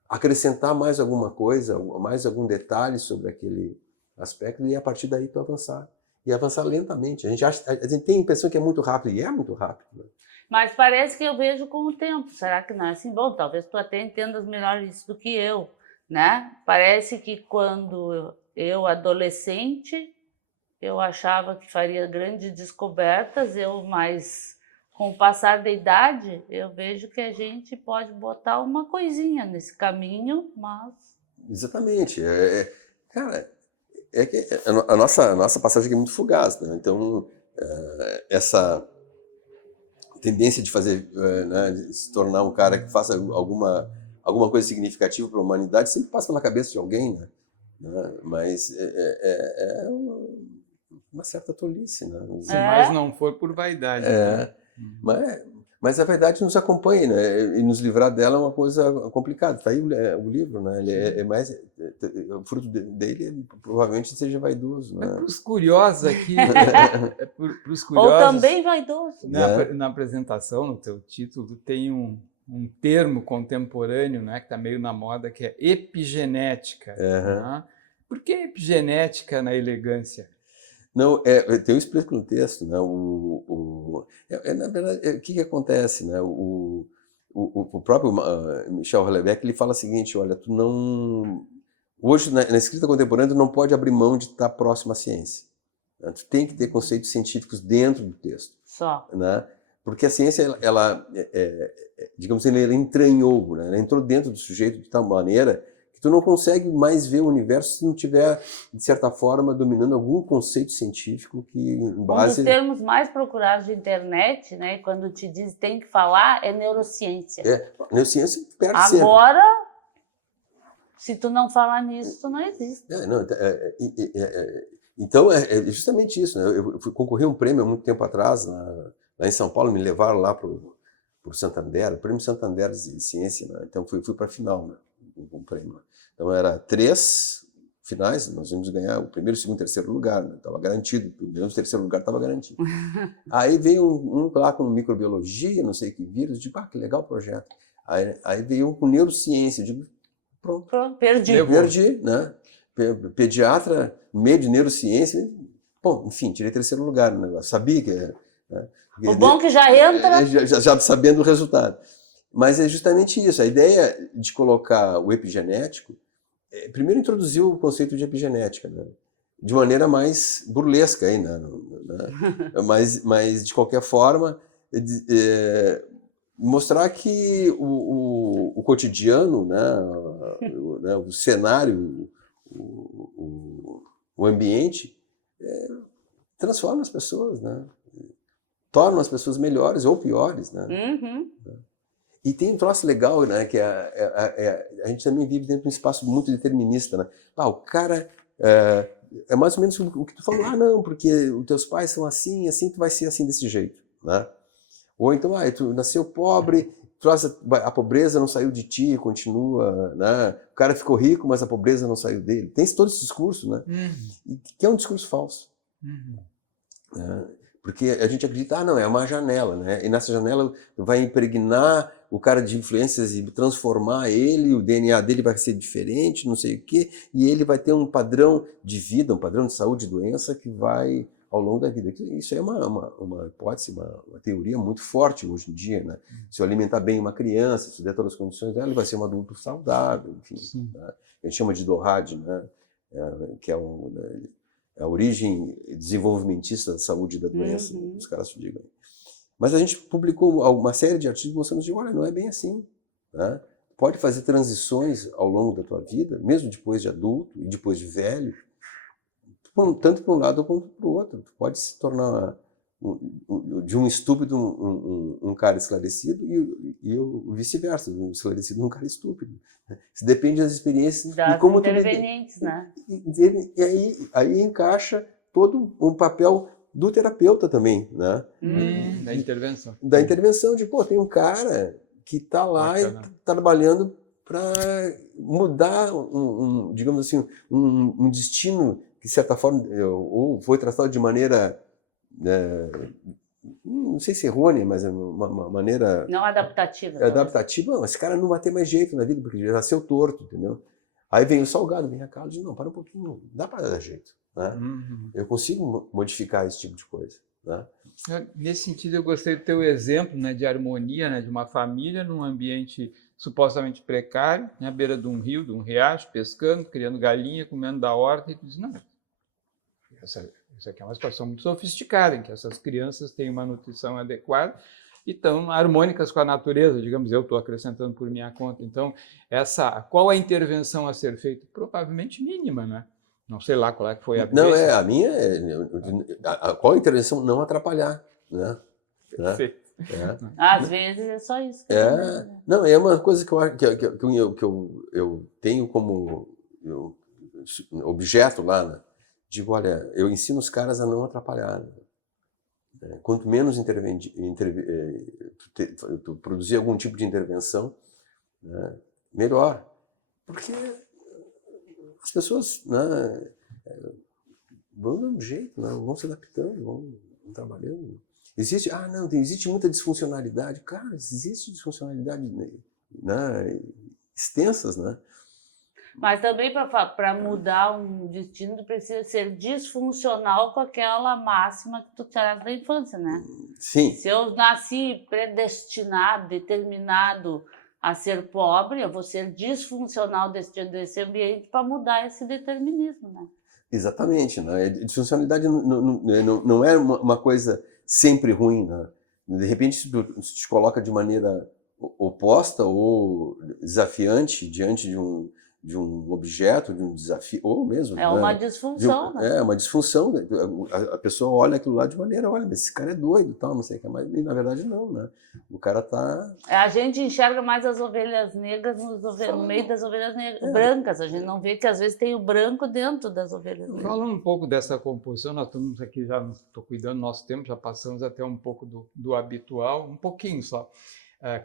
acrescentar mais alguma coisa, mais algum detalhe sobre aquele aspecto, e a partir daí tu avançar. E avançar lentamente. A gente tem a impressão que é muito rápido, e é muito rápido. Né? Mas parece que eu vejo com o tempo. Será que não é assim? Bom, talvez tu até entendas melhor isso do que eu, né? Parece que quando eu, adolescente, eu achava que faria grandes descobertas, mas com o passar da idade, eu vejo que a gente pode botar uma coisinha nesse caminho, mas... Exatamente. Cara, que a nossa passagem é muito fugaz, né? Então, essa tendência de fazer, né, de se tornar um cara que faça alguma coisa significativa para a humanidade sempre passa na cabeça de alguém, né? Mas é uma certa tolice, né? Mas não for por vaidade. Né? Mas a verdade nos acompanha, né? E nos livrar dela é uma coisa complicada. Está aí o livro, né? Ele o fruto dele provavelmente seja vaidoso. Né? Para os curiosos aqui, pros curiosos, ou também vaidoso. Na apresentação, no teu título, tem um termo contemporâneo, né, que está meio na moda, que é epigenética. Né? Por que epigenética na elegância? Não, eu explico no texto, né? Na verdade, o que acontece, né? O próprio Michel Houellebecq, ele fala o seguinte, olha, tu não... Hoje, na escrita contemporânea, tu não pode abrir mão de estar próximo à ciência. Né? Tu tem que ter conceitos científicos dentro do texto. Só. Né? Porque a ciência, digamos assim, ela entranhou, né? Ela entrou dentro do sujeito de tal maneira que tu não consegue mais ver o universo se não tiver, de certa forma, dominando algum conceito científico que, em base... Um dos termos mais procurados de internet, né, quando te diz tem que falar, é neurociência. Neurociência perde Agora, se tu não falar nisso, tu não existe. Então, é justamente isso. Né? Eu concorri a um prêmio há muito tempo atrás, lá em São Paulo, me levaram lá para o por Santander, o Prêmio Santander de Ciência, né? Então fui para a final, né? Com o prêmio. Então era 3 finais, nós íamos ganhar o primeiro, segundo, terceiro lugar, né? Estava garantido, o primeiro e terceiro lugar estava garantido. Aí veio um lá com microbiologia, não sei que vírus, eu digo, que legal o projeto. Aí veio um com neurociência, eu digo, pronto, perdi, né? Pediatra, no meio de neurociência, bom, enfim, tirei terceiro lugar no negócio, sabia que... Né? O bom que já entra... Já sabendo o resultado. Mas é justamente isso, a ideia de colocar o epigenético, primeiro introduziu o conceito de epigenética, né? De maneira mais burlesca, aí, né? Mas de qualquer forma, mostrar que o cotidiano, né? O cenário, o ambiente, transforma as pessoas, né? Torna as pessoas melhores ou piores, né? Uhum. E tem um troço legal, né? Que a gente também vive dentro de um espaço muito determinista, né? O cara é mais ou menos o que tu falou, não, porque os teus pais são assim, tu vai ser assim desse jeito, né? Ou então, tu nasceu pobre, a pobreza não saiu de ti, continua, né? O cara ficou rico, mas a pobreza não saiu dele. Tem todo esse discurso, né? Que é um discurso falso. Porque a gente acredita, não, é uma janela, né? E nessa janela vai impregnar o cara de influências e transformar ele, o DNA dele vai ser diferente, não sei o quê, e ele vai ter um padrão de vida, um padrão de saúde e doença que vai ao longo da vida. Isso é uma hipótese, uma teoria muito forte hoje em dia, né? Se eu alimentar bem uma criança, se der todas as condições dela, ele vai ser um adulto saudável, enfim. Né? A gente chama de DORAD, né? Que é a origem desenvolvimentista da saúde e da doença, os caras digam. Mas a gente publicou uma série de artigos mostrando que, olha, não é bem assim. Né? Pode fazer transições ao longo da tua vida, mesmo depois de adulto e depois de velho, tanto para um lado quanto para o outro. Tu pode se tornar, de um estúpido, um cara esclarecido e o vice-versa, um esclarecido um cara estúpido. Isso depende das experiências das e como intervenientes, né? E aí encaixa todo um papel do terapeuta também, né? Da intervenção. Da intervenção, tem um cara que está lá e trabalhando para mudar, digamos assim, um destino que, de certa forma, ou foi tratado de maneira, não sei se errônea, mas uma maneira... Não adaptativa. Adaptativa, esse cara não vai ter mais jeito na vida, porque já nasceu torto, entendeu? Aí vem o Salgado, vem a Carla e diz, não, para um pouquinho, dá para dar jeito. Né? Eu consigo modificar esse tipo de coisa. Né? Nesse sentido, eu gostei do teu exemplo, né, de harmonia, né, de uma família num ambiente supostamente precário, à beira de um rio, de um riacho, pescando, criando galinha, comendo da horta, e tu diz, não, isso aqui é uma situação muito sofisticada, em que essas crianças têm uma nutrição adequada e estão harmônicas com a natureza, digamos, eu estou acrescentando por minha conta. Então, qual a intervenção a ser feita? Provavelmente mínima, né? Não sei lá qual é que foi a Não, a minha qual a intervenção? Não atrapalhar, né? Perfeito. Às vezes é só isso. Não, é uma coisa que eu tenho como objeto lá, né? Digo, olha, eu ensino os caras a não atrapalhar. Né? Quanto menos tu produzir algum tipo de intervenção, né, melhor. Porque as pessoas, né, vão dando jeito, né, vão se adaptando, vão trabalhando. Existe muita disfuncionalidade. Cara, existe disfuncionalidade, né, extensas, né? Mas também para mudar um destino precisa ser disfuncional com aquela máxima que tu traz da infância, né? Sim. Se eu nasci predestinado, determinado a ser pobre, eu vou ser disfuncional desse ambiente para mudar esse determinismo, né? Exatamente, né? Disfuncionalidade não é uma coisa sempre ruim, né? De repente, se tu te coloca de maneira oposta ou desafiante diante de um objeto, de um desafio, ou mesmo... É uma disfunção, né? É uma disfunção. A pessoa olha aquilo lá de maneira, olha, mas esse cara é doido, tal, não sei o que mais. E na verdade não, né? O cara tá... A gente enxerga mais as ovelhas negras no meio das ovelhas brancas. A gente não vê que às vezes tem o branco dentro das ovelhas negras. Falando um pouco dessa composição, nós estamos aqui já, estou cuidando do nosso tempo, já passamos até um pouco do habitual, um pouquinho só.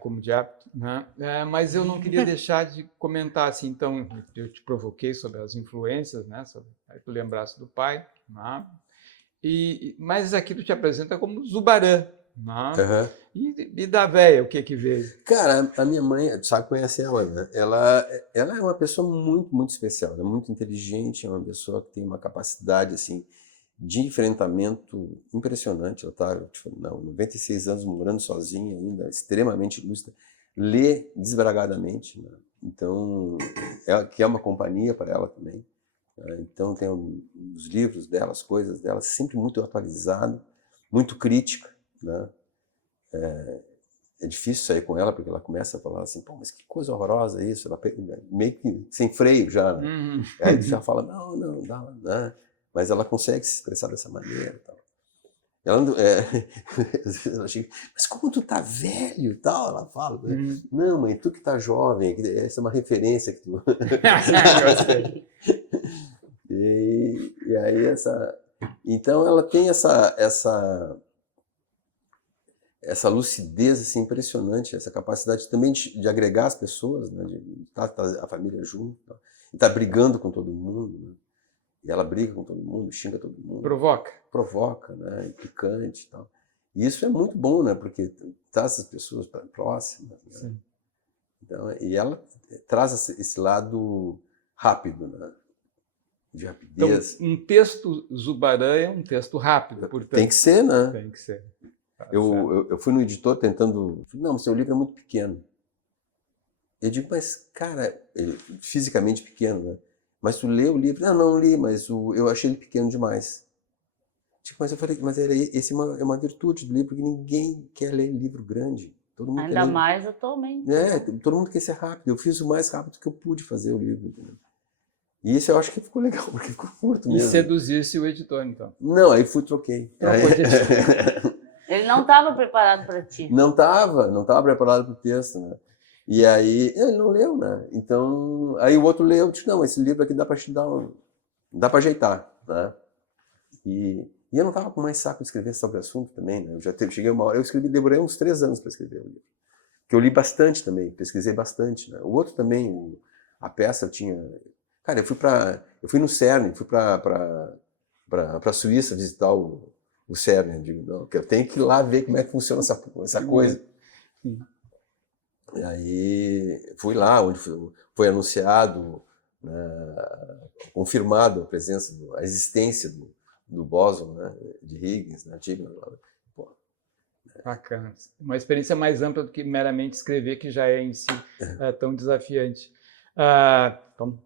como de hábito, né? Mas eu não queria deixar de comentar, assim, então, eu te provoquei sobre as influências, né? Aí tu lembrasse do pai, né? Mas aqui tu te apresenta como Zubarã, né? Aham. E da véia, o que que veio? Cara, a minha mãe, sabe, conhece ela, né? Ela é uma pessoa muito, muito especial, ela é muito inteligente, é uma pessoa que tem uma capacidade, assim, de enfrentamento impressionante. Ela está, tipo, 96 anos morando sozinha ainda, extremamente lúcida, lê desbragadamente, né? Então, ela que é uma companhia para ela também, né? Então tem os livros dela, as coisas dela, sempre muito atualizado, muito crítica, né? É difícil sair com ela, porque ela começa a falar assim, pô, mas que coisa horrorosa isso, ela meio que sem freio já, né? Aí tu já fala, não, dá, né? Mas ela consegue se expressar dessa maneira e tal. Ela, ela chega, mas como tu tá velho e tal, ela fala, né? Não, mãe, tu que tá jovem, essa é uma referência que tu... Gostei. E aí então ela tem essa lucidez assim, impressionante, essa capacidade também de agregar as pessoas, né? De estar a família junto, e estar brigando com todo mundo, né? E ela briga com todo mundo, xinga todo mundo. Provoca, né? E picante e tal. E isso é muito bom, né? Porque traz essas pessoas próximas, né? Sim. Então, e ela traz esse lado rápido, né? De rapidez. Então, um texto Zubarã é um texto rápido, portanto. Tem que ser, né? Tem que ser. Eu fui no editor tentando... Não, mas seu livro é muito pequeno. Eu digo, mas, cara, fisicamente pequeno, né? Mas tu lê o livro? Não li, mas eu achei ele pequeno demais. Tipo, mas eu falei, mas esse é uma virtude do livro, porque ninguém quer ler livro grande. Todo mundo Ainda quer ler... mais atualmente. né? Todo mundo quer ser rápido. Eu fiz o mais rápido que eu pude fazer o livro. Entendeu? E isso eu acho que ficou legal, porque ficou curto mesmo. E seduzisse o editor, então. Não, aí troquei. Trocou de editor. Ele não estava preparado para ti. Não estava preparado para o texto, né? E aí, ele não leu, né? Então, aí o outro leu, disse, não, esse livro aqui dá para ajeitar, né? E eu não estava com mais saco de escrever sobre o assunto também, né? Cheguei uma hora, demorei uns 3 anos para escrever o livro. Que eu li bastante também, pesquisei bastante, né? O outro também, a peça eu tinha... Cara, eu fui no CERN, fui para a Suíça visitar o CERN. Eu digo, não, que eu tenho que ir lá ver como é que funciona essa coisa. E aí fui lá, onde foi anunciado, né, confirmado a presença, a existência do bóson, né, de Higgs, né, Pô. Bacana. Uma experiência mais ampla do que meramente escrever, que já é em si tão desafiante. Então,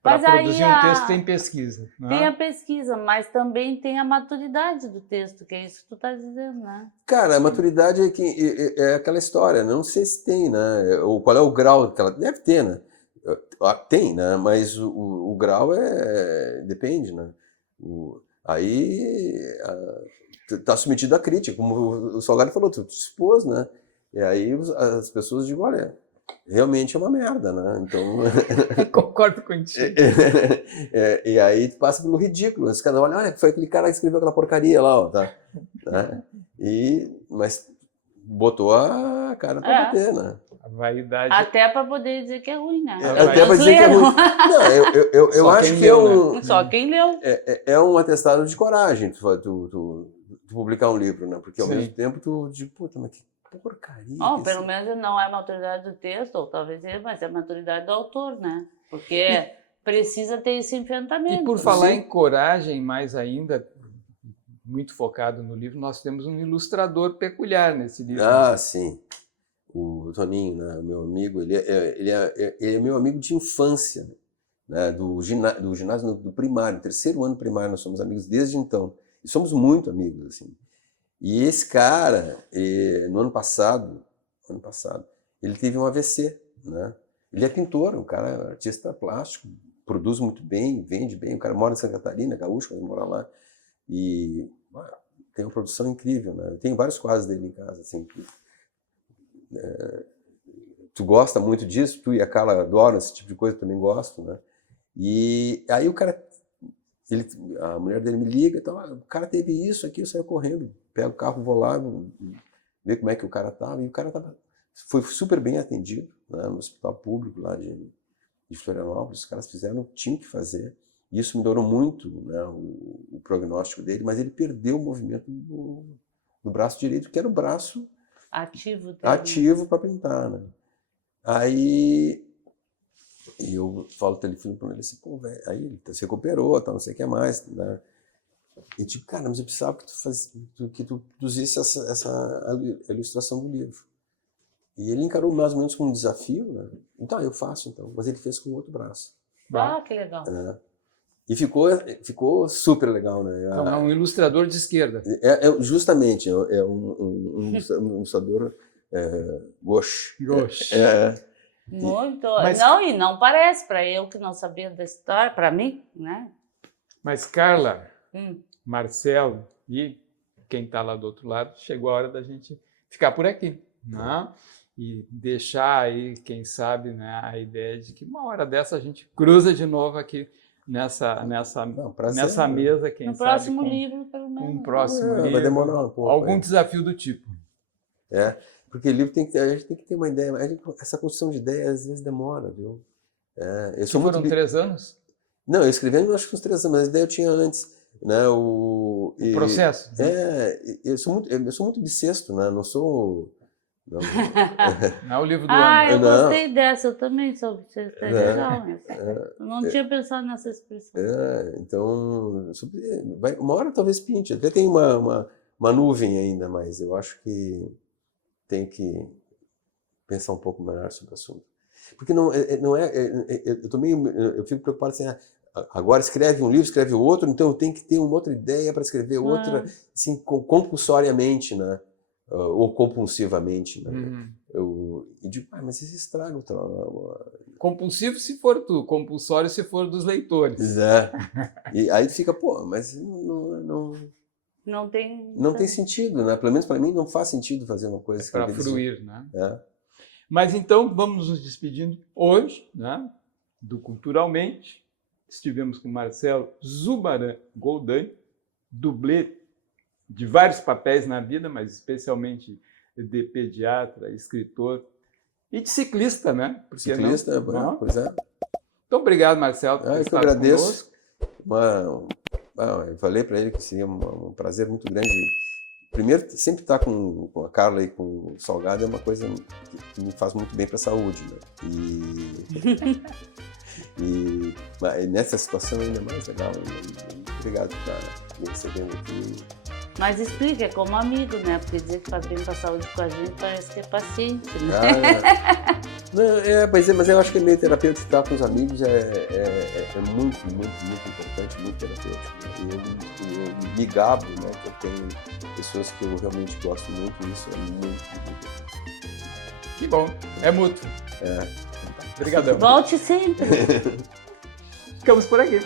para produzir um texto tem pesquisa. Né? Tem a pesquisa, mas também tem a maturidade do texto, que é isso que tu está dizendo, né? Cara, a maturidade é aquela história, não sei se tem, né? Ou qual é o grau que ela deve ter, né? Tem, né? Mas o grau depende, né? Aí está submetido à crítica, como o Salgado falou, tu te expôs, né? E aí as pessoas dizem, olha, realmente é uma merda, né? Então... Concordo contigo. E aí tu passa pelo ridículo. Os caras olham, olha, foi aquele cara que escreveu aquela porcaria lá, ó, tá? Né? Mas botou a cara pra bater, né? A vaidade... Até para poder dizer que é ruim, né? Até para dizer que é ruim. Não, eu acho que né? Só quem leu. É um atestado de coragem tu publicar um livro, né? Porque ao mesmo tempo tu diz, puta, mas que porcaria. Pelo menos não é a maturidade do texto, ou talvez mas é a maturidade do autor, né? Porque precisa ter esse enfrentamento. E por falar em coragem, mais ainda, muito focado no livro, nós temos um ilustrador peculiar nesse livro. Sim. O Toninho, né, meu amigo, ele é meu amigo de infância, né, do ginásio do primário, 3º ano primário, nós somos amigos desde então. E somos muito amigos, assim. E esse cara, no ano passado, ele teve um AVC, né? Ele é pintor, um cara artista plástico, produz muito bem, vende bem, o cara mora em Santa Catarina, gaúcho, mas mora lá, e tem uma produção incrível, né? Eu tenho vários quadros dele em casa, assim, tu gosta muito disso, tu e a Carla adoram esse tipo de coisa, eu também gosto, né? E aí o cara, a mulher dele me liga, então, o cara teve isso aqui, eu saio correndo, pego o carro, vou lá, ver como é que o cara tava, e o cara tava foi super bem atendido, né, no hospital público lá de Florianópolis. Os caras fizeram o que tinham que fazer. E isso melhorou muito, né, o prognóstico dele, mas ele perdeu o movimento do braço direito, que era o braço ativo para pintar, né? Aí eu falo o telefone para ele assim, pô, velho, aí ele se recuperou, tá, não sei o que mais, né? E digo, cara, mas eu precisava que tu produzisse essa ilustração do livro. E ele encarou mais ou menos como um desafio, né? Então, eu faço, então. Mas ele fez com o outro braço. Ah, que legal. E ficou super legal, né? Então, é um ilustrador de esquerda. Justamente, é um ilustrador gauche. Gauche. Muito. Não, e não parece, para eu que não sabia da história, para mim, né? Mas, Carla, Marcelo e quem está lá do outro lado, chegou a hora da gente ficar por aqui, né? E deixar aí, quem sabe, né, a ideia de que uma hora dessa a gente cruza de novo aqui nessa mesa, quem no sabe. No próximo livro, pelo menos. Um próximo livro. Vai demorar um pouco. Algum desafio do tipo. Porque livro a gente tem que ter uma ideia. Essa construção de ideias às vezes demora, viu? Foram 3 anos? Não, eu escrevi acho que uns 3 anos, mas a ideia eu tinha antes. Né, o processo. Eu sou muito bissexto, né? Não sou... Não é o livro do ano. Eu gostei dessa, eu também sou bissexto, é legal. Eu não tinha pensado nessa expressão. Então, uma hora talvez pinte, até tem uma nuvem ainda, mas eu acho que tem que pensar um pouco melhor sobre o assunto. Porque eu fico preocupado assim, agora escreve um livro, escreve outro, então eu tenho que ter uma outra ideia para escrever outra, assim, compulsoriamente, né? Ou compulsivamente, né? Eu digo, mas isso estraga o trabalho. Compulsivo se for tu, compulsório se for dos leitores. E aí fica, pô, mas não tem sentido, né? Pelo menos para mim não faz sentido fazer uma coisa para fruir, né? Mas então vamos nos despedindo hoje, né? Do Culturalmente. Estivemos com Marcelo Zubaran Goldani, dublê de vários papéis na vida, mas especialmente de pediatra, escritor e de ciclista, né? Ciclista, pois é. Então, obrigado, Marcelo, por estar agradeço. Eu falei para ele que seria um prazer muito grande. Primeiro, sempre estar com a Carla e com o Salgado é uma coisa que me faz muito bem para a saúde, né? E nessa situação ainda mais legal. Muito obrigado por estar me recebendo aqui. Mas explica, é como amigo, né? Porque dizer que faz bem para a saúde com a gente parece que é paciente, né? Mas eu acho que meio terapêutico estar com os amigos é muito, muito, muito importante, muito terapêutico. Eu me gabo, né? Que eu tenho pessoas que eu realmente gosto muito, e isso é muito, muito importante. Que bom, é mútuo. Obrigadão. Volte sempre. Ficamos por aqui.